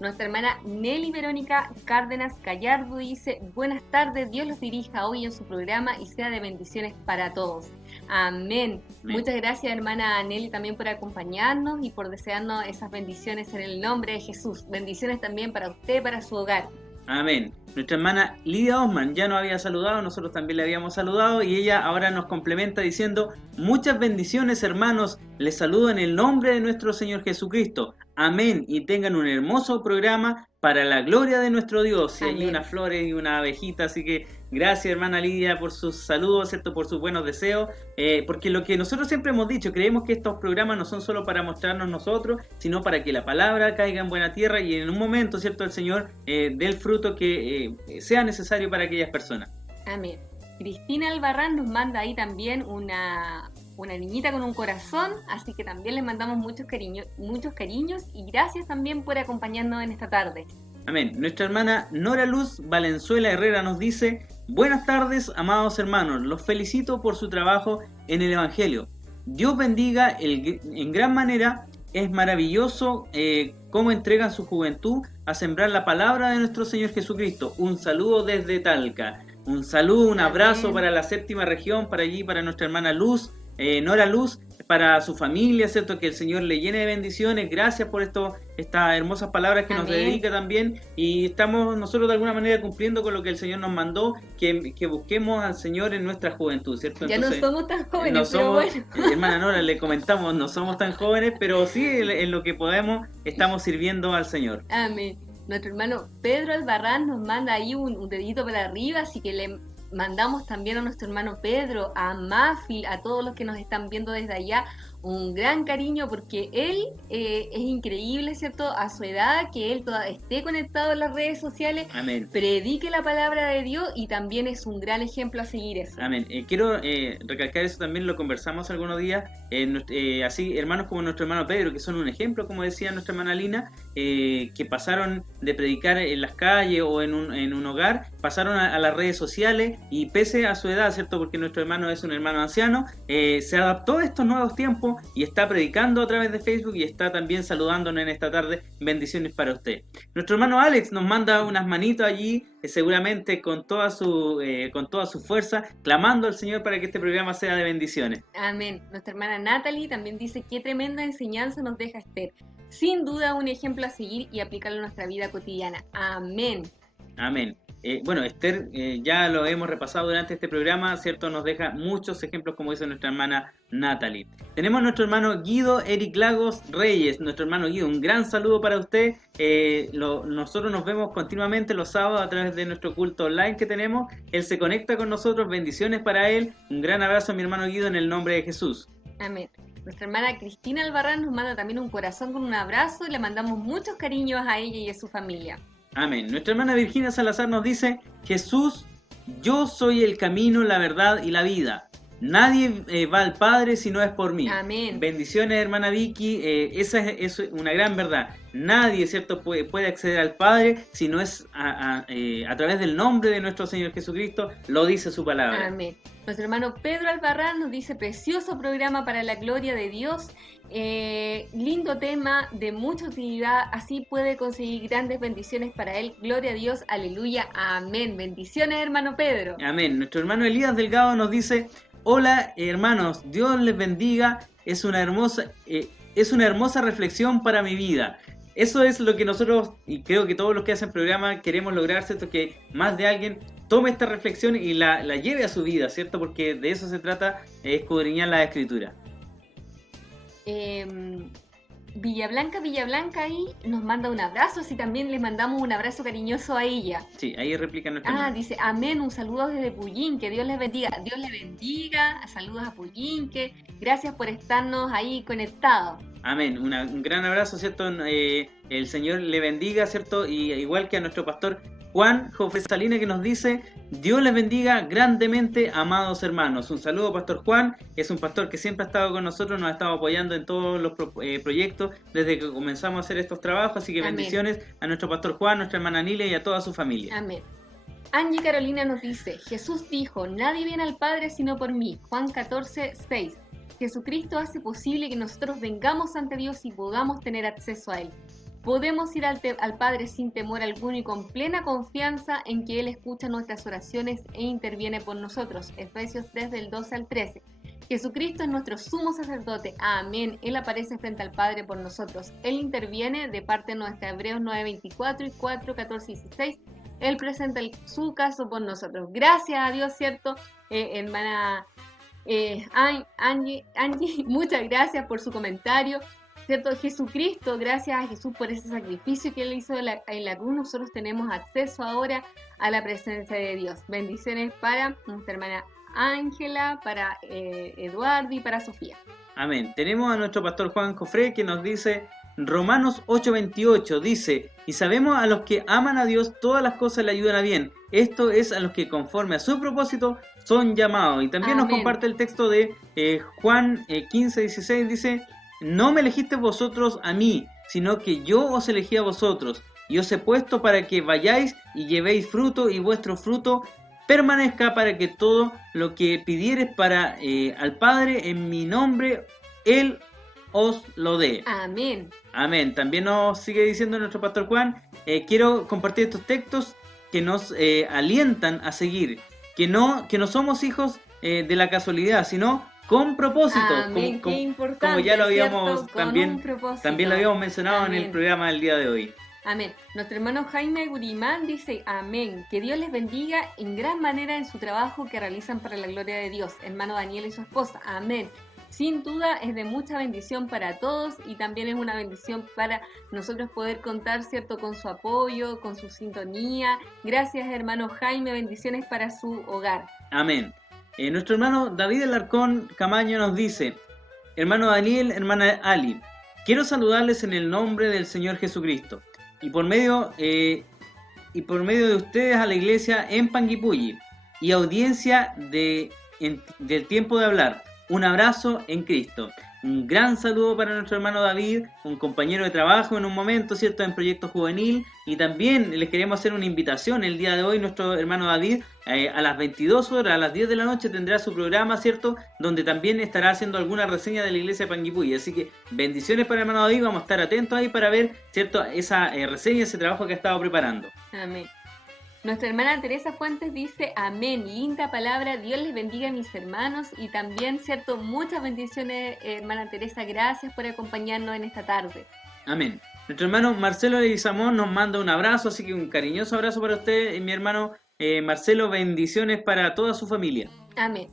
Nuestra hermana Nelly Verónica Cárdenas Gallardo dice: buenas tardes, Dios los dirija hoy en su programa y sea de bendiciones para todos. Amén. Muchas gracias, hermana Nelly, también por acompañarnos y por desearnos esas bendiciones en el nombre de Jesús. Bendiciones también para usted, para su hogar. Amén. Nuestra hermana Lidia Osman ya nos había saludado, nosotros también le habíamos saludado y ella ahora nos complementa diciendo: muchas bendiciones, hermanos, les saludo en el nombre de nuestro Señor Jesucristo. Amén, y tengan un hermoso programa para la gloria de nuestro Dios. Y allí unas flores y una abejita, así que gracias, hermana Lidia, por sus saludos, ¿cierto? Por sus buenos deseos, porque lo que nosotros siempre hemos dicho, creemos que estos programas no son solo para mostrarnos nosotros, sino para que la palabra caiga en buena tierra y en un momento, ¿cierto?, el Señor dé el fruto que sea necesario para aquellas personas. Amén. Cristina Albarrán nos manda ahí también una niñita con un corazón, así que también les mandamos muchos cariños y gracias también por acompañarnos en esta tarde. Amén. Nuestra hermana Nora Luz Valenzuela Herrera nos dice: buenas tardes, amados hermanos, los felicito por su trabajo en el Evangelio. Dios bendiga en gran manera. Es maravilloso cómo entregan su juventud a sembrar la palabra de nuestro Señor Jesucristo. Un saludo desde Talca. Un saludo, un abrazo para la séptima región, para allí, para nuestra hermana Luz, Nora Luz, para su familia, ¿cierto? Que el Señor le llene de bendiciones. Gracias por estas hermosas palabras que nos dedica también. Y estamos nosotros de alguna manera cumpliendo con lo que el Señor nos mandó, que busquemos al Señor en nuestra juventud, ¿cierto? Entonces, ya no somos tan jóvenes, pero bueno. Hermana Nora, le comentamos, no somos tan jóvenes, pero sí en lo que podemos estamos sirviendo al Señor. Amén. Nuestro hermano Pedro Albarrán nos manda ahí un dedito para arriba, así que le mandamos también a nuestro hermano Pedro, a Mafil, a todos los que nos están viendo desde allá, un gran cariño, porque él es increíble, ¿cierto? A su edad, que él esté conectado en las redes sociales. Amén. Predique la palabra de Dios y también es un gran ejemplo a seguir eso. Amén. Quiero recalcar eso también, lo conversamos algunos días, así hermanos como nuestro hermano Pedro, que son un ejemplo, como decía nuestra hermana Lina, que pasaron de predicar en las calles o en un hogar, pasaron a las redes sociales y pese a su edad, ¿cierto? Porque nuestro hermano es un hermano anciano, se adaptó a estos nuevos tiempos y está predicando a través de Facebook y está también saludándonos en esta tarde. Bendiciones para usted. Nuestro hermano Alex nos manda unas manitos allí, seguramente con toda su fuerza, clamando al Señor para que este programa sea de bendiciones. Amén. Nuestra hermana Natalie también dice: qué tremenda enseñanza nos deja Esther. Sin duda un ejemplo a seguir y aplicarlo a nuestra vida cotidiana. Amén. Amén. Bueno, Esther, ya lo hemos repasado durante este programa, ¿cierto? Nos deja muchos ejemplos, como dice nuestra hermana Natalie. Tenemos a nuestro hermano Guido Eric Lagos Reyes. Nuestro hermano Guido, un gran saludo para usted. Nosotros nos vemos continuamente los sábados a través de nuestro culto online que tenemos. Él se conecta con nosotros. Bendiciones para él. Un gran abrazo a mi hermano Guido en el nombre de Jesús. Amén. Nuestra hermana Cristina Albarrán nos manda también un corazón con un abrazo y le mandamos muchos cariños a ella y a su familia. Amén. Nuestra hermana Virginia Salazar nos dice: Jesús, yo soy el camino, la verdad y la vida. Nadie va al Padre si no es por mí. Amén. Bendiciones, hermana Vicky. Esa es una gran verdad. Nadie, ¿cierto?, puede acceder al Padre si no es a través del nombre de nuestro Señor Jesucristo. Lo dice su palabra. Amén. Nuestro hermano Pedro Albarrán nos dice: precioso programa para la gloria de Dios. Lindo tema, de mucha utilidad. Así puede conseguir grandes bendiciones para él. Gloria a Dios. Aleluya. Amén. Bendiciones, hermano Pedro. Amén. Nuestro hermano Elías Delgado nos dice: hola, hermanos, Dios les bendiga. Es una hermosa reflexión para mi vida. Eso es lo que nosotros, y creo que todos los que hacen programa, queremos lograr, ¿cierto? Que más de alguien tome esta reflexión y la lleve a su vida, ¿cierto? Porque de eso se trata, escudriñar la Escritura. Villablanca ahí nos manda un abrazo, así también les mandamos un abrazo cariñoso a ella. Sí, ahí replica nuestra dice: amén, un saludo desde Puyinque, Dios les bendiga. Dios les bendiga, saludos a Puyinque, gracias por estarnos ahí conectados. Amén, un gran abrazo, ¿cierto? El Señor le bendiga, ¿cierto? Y igual que a nuestro pastor Juan Jofre Salina, que nos dice: Dios les bendiga grandemente, amados hermanos. Un saludo, Pastor Juan. Es un pastor que siempre ha estado con nosotros, nos ha estado apoyando en todos los proyectos desde que comenzamos a hacer estos trabajos. Así que amén. Bendiciones a nuestro pastor Juan, nuestra hermana Nile y a toda su familia. Amén. Angie Carolina nos dice: Jesús dijo: nadie viene al Padre sino por mí. Juan 14:6. Jesucristo hace posible que nosotros vengamos ante Dios y podamos tener acceso a Él. Podemos ir al Padre sin temor alguno y con plena confianza en que Él escucha nuestras oraciones e interviene por nosotros. Efesios 3 del 12 al 13. Jesucristo es nuestro sumo sacerdote. Amén. Él aparece frente al Padre por nosotros. Él interviene de parte de nuestra Hebreos 9:24 y 4:14 y 16. Él presenta su caso por nosotros. Gracias a Dios, ¿cierto? Hermana Angie, muchas gracias por su comentario. ¿Cierto? Jesucristo, gracias a Jesús por ese sacrificio que Él hizo en la cruz, nosotros tenemos acceso ahora a la presencia de Dios. Bendiciones para nuestra hermana Ángela, para Eduardo y para Sofía. Amén. Tenemos a nuestro pastor Juan Jofré que nos dice, Romanos 8:28 dice, y sabemos a los que aman a Dios todas las cosas le ayudan a bien. Esto es a los que conforme a su propósito son llamados. Y también Amén. nos comparte el texto de Juan 15:16, dice, no me elegisteis vosotros a mí, sino que yo os elegí a vosotros, y os he puesto para que vayáis y llevéis fruto, y vuestro fruto permanezca, para que todo lo que pidieres para al Padre en mi nombre, Él os lo dé. Amén. Amén. También nos sigue diciendo nuestro pastor Juan, quiero compartir estos textos que nos alientan a seguir, que no somos hijos de la casualidad, sino con propósito, Amén, qué importante, como ya lo habíamos ¿cierto? también lo habíamos mencionado Amén. en el programa del día de hoy. Amén. Nuestro hermano Jaime Gurimán dice, amén, que Dios les bendiga en gran manera en su trabajo que realizan para la gloria de Dios. Hermano Daniel y su esposa, amén. Sin duda es de mucha bendición para todos y también es una bendición para nosotros poder contar, ¿cierto?, con su apoyo, con su sintonía. Gracias, hermano Jaime, bendiciones para su hogar. Amén. Nuestro hermano David Alarcón Camaño nos dice, hermano Daniel, hermana Ali, quiero saludarles en el nombre del Señor Jesucristo y por medio de ustedes a la iglesia en Panguipulli y audiencia del tiempo de hablar. Un abrazo en Cristo. Un gran saludo para nuestro hermano David, un compañero de trabajo en un momento, ¿cierto?, en Proyecto Juvenil. Y también les queremos hacer una invitación. El día de hoy nuestro hermano David a las 22 horas, a las 10 de la noche tendrá su programa, ¿cierto?, donde también estará haciendo alguna reseña de la iglesia de Panguipulli. Así que bendiciones para el hermano David, vamos a estar atentos ahí para ver, ¿cierto?, esa reseña, ese trabajo que ha estado preparando. Amén. Nuestra hermana Teresa Fuentes dice, amén, linda palabra, Dios les bendiga a mis hermanos y también, ¿cierto?, muchas bendiciones, hermana Teresa, gracias por acompañarnos en esta tarde. Amén. Nuestro hermano Marcelo Leguizamón nos manda un abrazo, así que un cariñoso abrazo para usted, mi hermano Marcelo, bendiciones para toda su familia. Amén.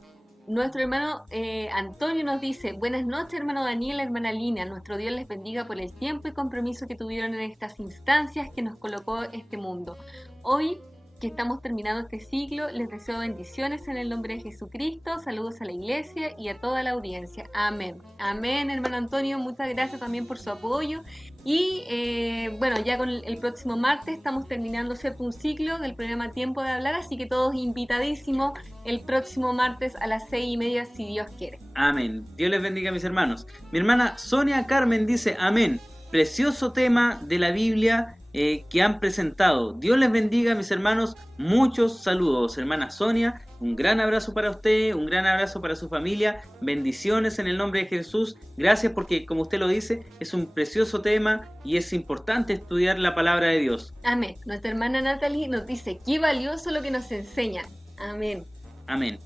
Nuestro hermano Antonio nos dice, buenas noches, hermano Daniel, hermana Lina, nuestro Dios les bendiga por el tiempo y compromiso que tuvieron en estas instancias que nos colocó este mundo. Hoy que estamos terminando este ciclo, les deseo bendiciones en el nombre de Jesucristo, saludos a la iglesia y a toda la audiencia. Amén. Amén, hermano Antonio, muchas gracias también por su apoyo. Y bueno, ya con el próximo martes estamos terminando, ¿cierto?, un ciclo del programa Tiempo de Hablar, así que todos invitadísimos el próximo martes a las 6:30, si Dios quiere. Amén. Dios les bendiga a mis hermanos. Mi hermana Sonia Carmen dice, amén. Precioso tema de la Biblia que han presentado. Dios les bendiga, mis hermanos. Muchos saludos, hermana Sonia. Un gran abrazo para usted, un gran abrazo para su familia. Bendiciones en el nombre de Jesús. Gracias porque, como usted lo dice, es un precioso tema y es importante estudiar la palabra de Dios. Amén. Nuestra hermana Natalie nos dice, qué valioso lo que nos enseña. Amén. Amén.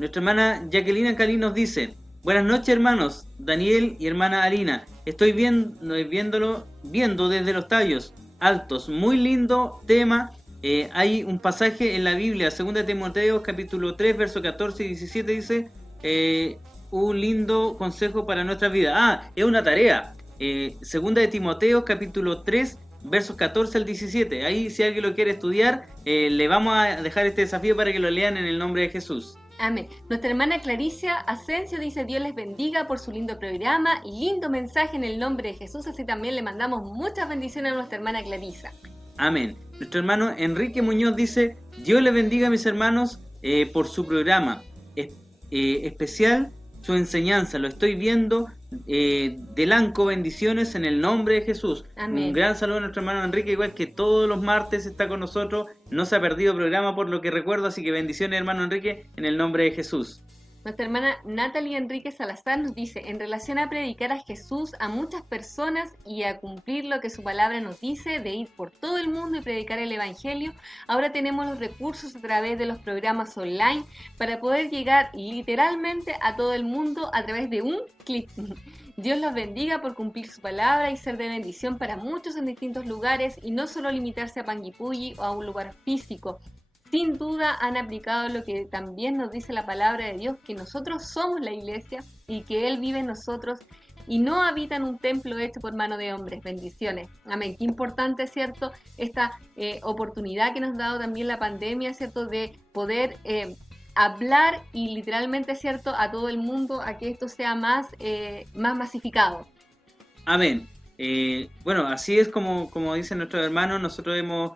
Nuestra hermana Jacqueline Cali nos dice, buenas noches, hermanos Daniel y hermana Alina. Estoy viendo desde los tallos altos. Muy lindo tema. Hay un pasaje en la Biblia, 2 Timoteo capítulo 3, verso 14 y 17 dice, un lindo consejo para nuestra vida. Es una tarea. 2 Timoteo capítulo 3, versos 14 al 17. Ahí, si alguien lo quiere estudiar, le vamos a dejar este desafío para que lo lean en el nombre de Jesús. Amén. Nuestra hermana Claricia Asensio dice, Dios les bendiga por su lindo programa, lindo mensaje en el nombre de Jesús, así también le mandamos muchas bendiciones a nuestra hermana Clarisa. Amén. Nuestro hermano Enrique Muñoz dice, Dios les bendiga a mis hermanos por su programa, especial su enseñanza, lo estoy viendo, Delanco, bendiciones en el nombre de Jesús. Amén. Un gran saludo a nuestro hermano Enrique, igual que todos los martes está con nosotros, no se ha perdido programa por lo que recuerdo, así que bendiciones, hermano Enrique, en el nombre de Jesús. Nuestra hermana Natalie Enrique Salazar nos dice, en relación a predicar a Jesús a muchas personas y a cumplir lo que su palabra nos dice, de ir por todo el mundo y predicar el Evangelio, ahora tenemos los recursos a través de los programas online para poder llegar literalmente a todo el mundo a través de un clic. Dios los bendiga por cumplir su palabra y ser de bendición para muchos en distintos lugares y no solo limitarse a Panguipulli o a un lugar físico. Sin duda han aplicado lo que también nos dice la palabra de Dios, que nosotros somos la iglesia y que Él vive en nosotros y no habita en un templo hecho por mano de hombres. Bendiciones. Amén. Qué importante, ¿cierto? Esta oportunidad que nos ha dado también la pandemia, ¿cierto? De poder hablar y literalmente, ¿cierto? A todo el mundo, a que esto sea más masificado. Amén. Bueno, así es como dicen nuestros hermanos, nosotros hemos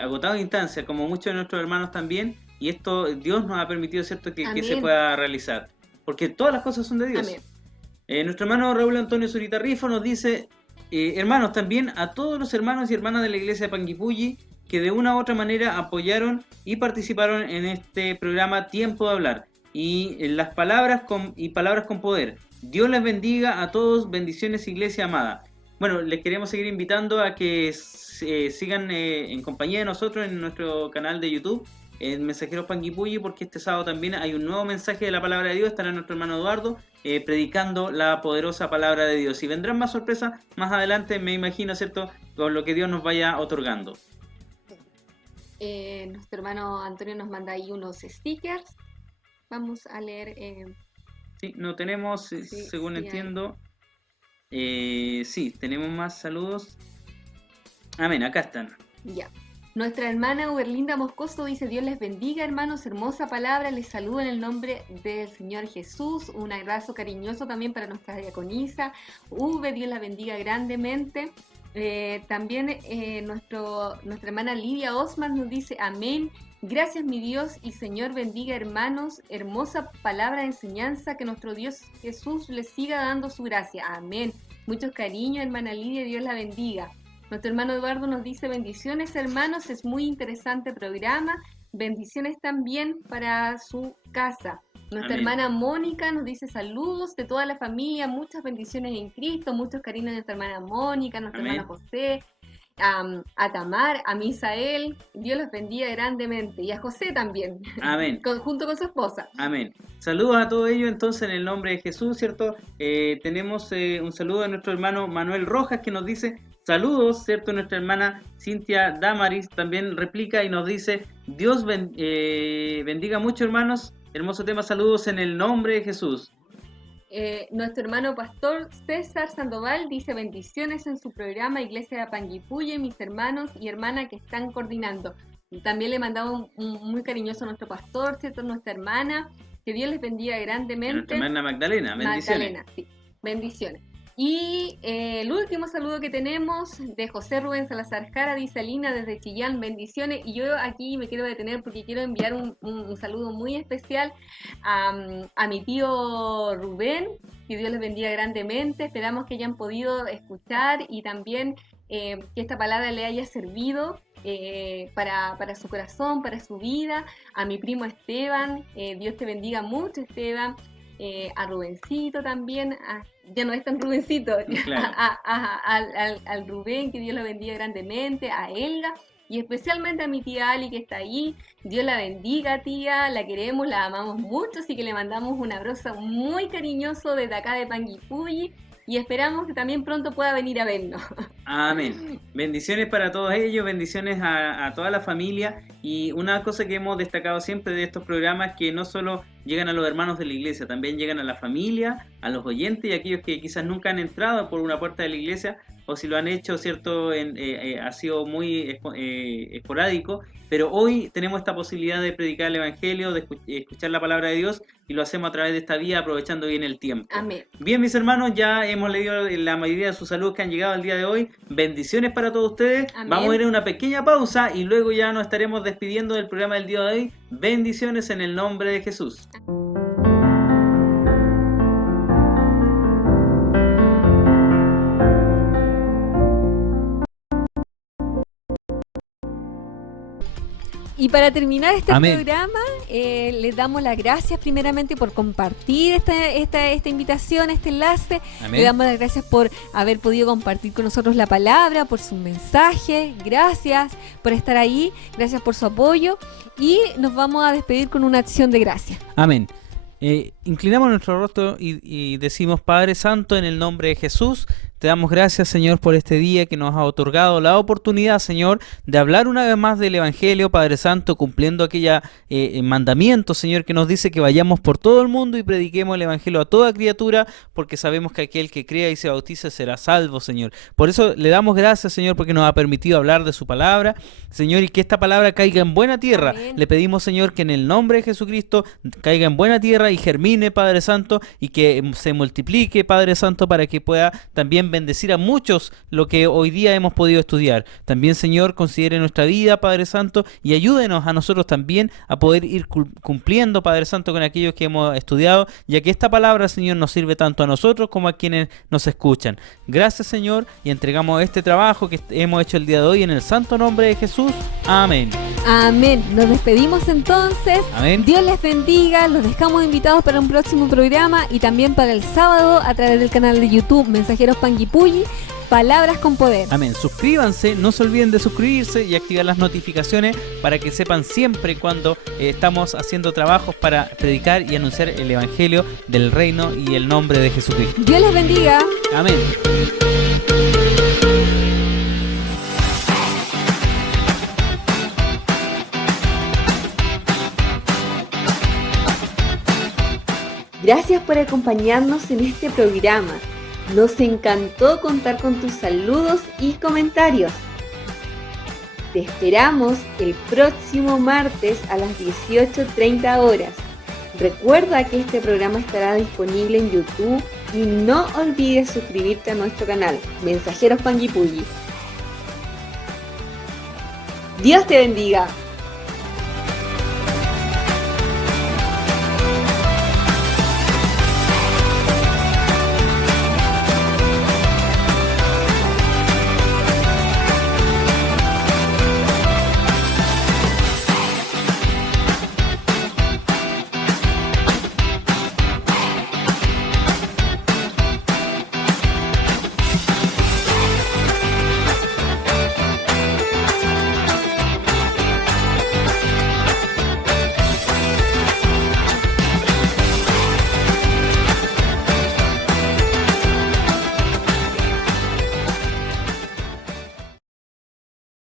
agotado instancias, como muchos de nuestros hermanos también, y esto Dios nos ha permitido, ¿cierto?, que se pueda realizar, porque todas las cosas son de Dios. Amén. Nuestro hermano Raúl Antonio Zurita Rifo nos dice, hermanos, también a todos los hermanos y hermanas de la iglesia de Panguipulli que de una u otra manera apoyaron y participaron en este programa Tiempo de Hablar, y las palabras con poder. Dios les bendiga a todos, bendiciones, iglesia amada. Bueno, les queremos seguir invitando a que sigan en compañía de nosotros en nuestro canal de YouTube, en Mensajeros Panguipulli, porque este sábado también hay un nuevo mensaje de la palabra de Dios. Estará nuestro hermano Eduardo predicando la poderosa palabra de Dios. Y vendrán más sorpresas más adelante, me imagino, ¿cierto?, con lo que Dios nos vaya otorgando. Nuestro hermano Antonio nos manda ahí unos stickers. Vamos a leer. Sí, no tenemos, según entiendo. Sí, tenemos más saludos. Amén, acá están. Ya. Nuestra hermana Uberlinda Moscoso dice, Dios les bendiga, hermanos, hermosa palabra, les saludo en el nombre del Señor Jesús. Un abrazo cariñoso también para nuestra diaconisa. Dios la bendiga grandemente. También nuestra hermana Lidia Osman nos dice, amén. Gracias mi Dios y Señor bendiga hermanos, hermosa palabra de enseñanza, que nuestro Dios Jesús les siga dando su gracia. Amén. Muchos cariños, hermana Lidia, Dios la bendiga. Nuestro hermano Eduardo nos dice, bendiciones hermanos, es muy interesante programa, bendiciones también para su casa. Nuestra hermana Mónica nos dice saludos de toda la familia, muchas bendiciones en Cristo, muchos cariños de nuestra hermana Mónica, nuestro hermano José, a Tamar, a Misael, Dios los bendiga grandemente, y a José también, amén. Junto con su esposa. Amén. Saludos a todos ellos entonces en el nombre de Jesús, ¿cierto? Tenemos un saludo de nuestro hermano Manuel Rojas que nos dice saludos, ¿cierto? Nuestra hermana Cintia Damaris también replica y nos dice Dios bendiga mucho hermanos, hermoso tema, saludos en el nombre de Jesús. Nuestro hermano pastor César Sandoval dice bendiciones en su programa Iglesia de Panguipulli, mis hermanos y hermanas que están coordinando. También le mandamos un muy cariñoso a nuestro pastor, ¿cierto? Nuestra hermana, que Dios les bendiga grandemente. Nuestra hermana Magdalena, bendiciones. Magdalena, sí, bendiciones. Y el último saludo que tenemos de José Rubén Salazar Jara, dice Alina desde Chillán, bendiciones. Y yo aquí me quiero detener porque quiero enviar un saludo muy especial a mi tío Rubén, que Dios les bendiga grandemente. Esperamos que hayan podido escuchar y también que esta palabra le haya servido para su corazón, para su vida. A mi primo Esteban, Dios te bendiga mucho Esteban. A Rubencito también, ya no es tan Rubencito, claro. al Rubén, que Dios lo bendiga grandemente, a Elga y especialmente a mi tía Ali que está ahí. Dios la bendiga, tía, la queremos, la amamos mucho, así que le mandamos un abrazo muy cariñoso desde acá de Panguipulli y esperamos que también pronto pueda venir a vernos. Amén. Bendiciones para todos ellos, bendiciones a toda la familia. Y una cosa que hemos destacado siempre de estos programas es que no solo llegan a los hermanos de la iglesia, también llegan a la familia, a los oyentes y a aquellos que quizás nunca han entrado por una puerta de la iglesia, o si lo han hecho, ¿cierto? Ha sido muy esporádico, pero hoy tenemos esta posibilidad de predicar el Evangelio, de escuchar la palabra de Dios, y lo hacemos a través de esta vía, aprovechando bien el tiempo. Amén. Bien, mis hermanos, ya hemos leído la mayoría de sus saludos que han llegado el día de hoy. Bendiciones para todos ustedes. Amén. Vamos a ir a una pequeña pausa y luego ya nos estaremos despidiendo del programa del día de hoy. Bendiciones en el nombre de Jesús. Y para terminar este Amén. programa, les damos las gracias primeramente por compartir esta invitación, este enlace. Amén. Le damos las gracias por haber podido compartir con nosotros la palabra, por su mensaje. Gracias por estar ahí, gracias por su apoyo. Y nos vamos a despedir con una acción de gracias. Amén. Inclinamos nuestro rostro y decimos: Padre Santo, en el nombre de Jesús, te damos gracias, Señor, por este día que nos ha otorgado la oportunidad, Señor, de hablar una vez más del Evangelio, Padre Santo, cumpliendo aquella mandamiento, Señor, que nos dice que vayamos por todo el mundo y prediquemos el Evangelio a toda criatura, porque sabemos que aquel que crea y se bautice será salvo, Señor. Por eso le damos gracias, Señor, porque nos ha permitido hablar de su palabra, Señor, y que esta palabra caiga en buena tierra. Amén. Le pedimos, Señor, que en el nombre de Jesucristo caiga en buena tierra y germine, Padre Santo, y que se multiplique, Padre Santo, para que pueda también bendecir a muchos lo que hoy día hemos podido estudiar. También, Señor, considere nuestra vida, Padre Santo, y ayúdenos a nosotros también a poder ir cumpliendo, Padre Santo, con aquellos que hemos estudiado, ya que esta palabra, Señor, nos sirve tanto a nosotros como a quienes nos escuchan. Gracias, Señor, y entregamos este trabajo que hemos hecho el día de hoy en el santo nombre de Jesús. Amén. Amén. Nos despedimos entonces. Amén. Dios les bendiga. Los dejamos invitados para un próximo programa y también para el sábado a través del canal de YouTube Mensajeros Panguipulli, Palabras con Poder. Amén. Suscríbanse, no se olviden de suscribirse y activar las notificaciones para que sepan siempre cuando estamos haciendo trabajos para predicar y anunciar el Evangelio del Reino y el nombre de Jesucristo. Dios les bendiga. Amén. Gracias por acompañarnos en este programa. Nos encantó contar con tus saludos y comentarios. Te esperamos el próximo martes a las 18:30 horas. Recuerda que este programa estará disponible en YouTube y no olvides suscribirte a nuestro canal Mensajeros Panguipulli. Dios te bendiga.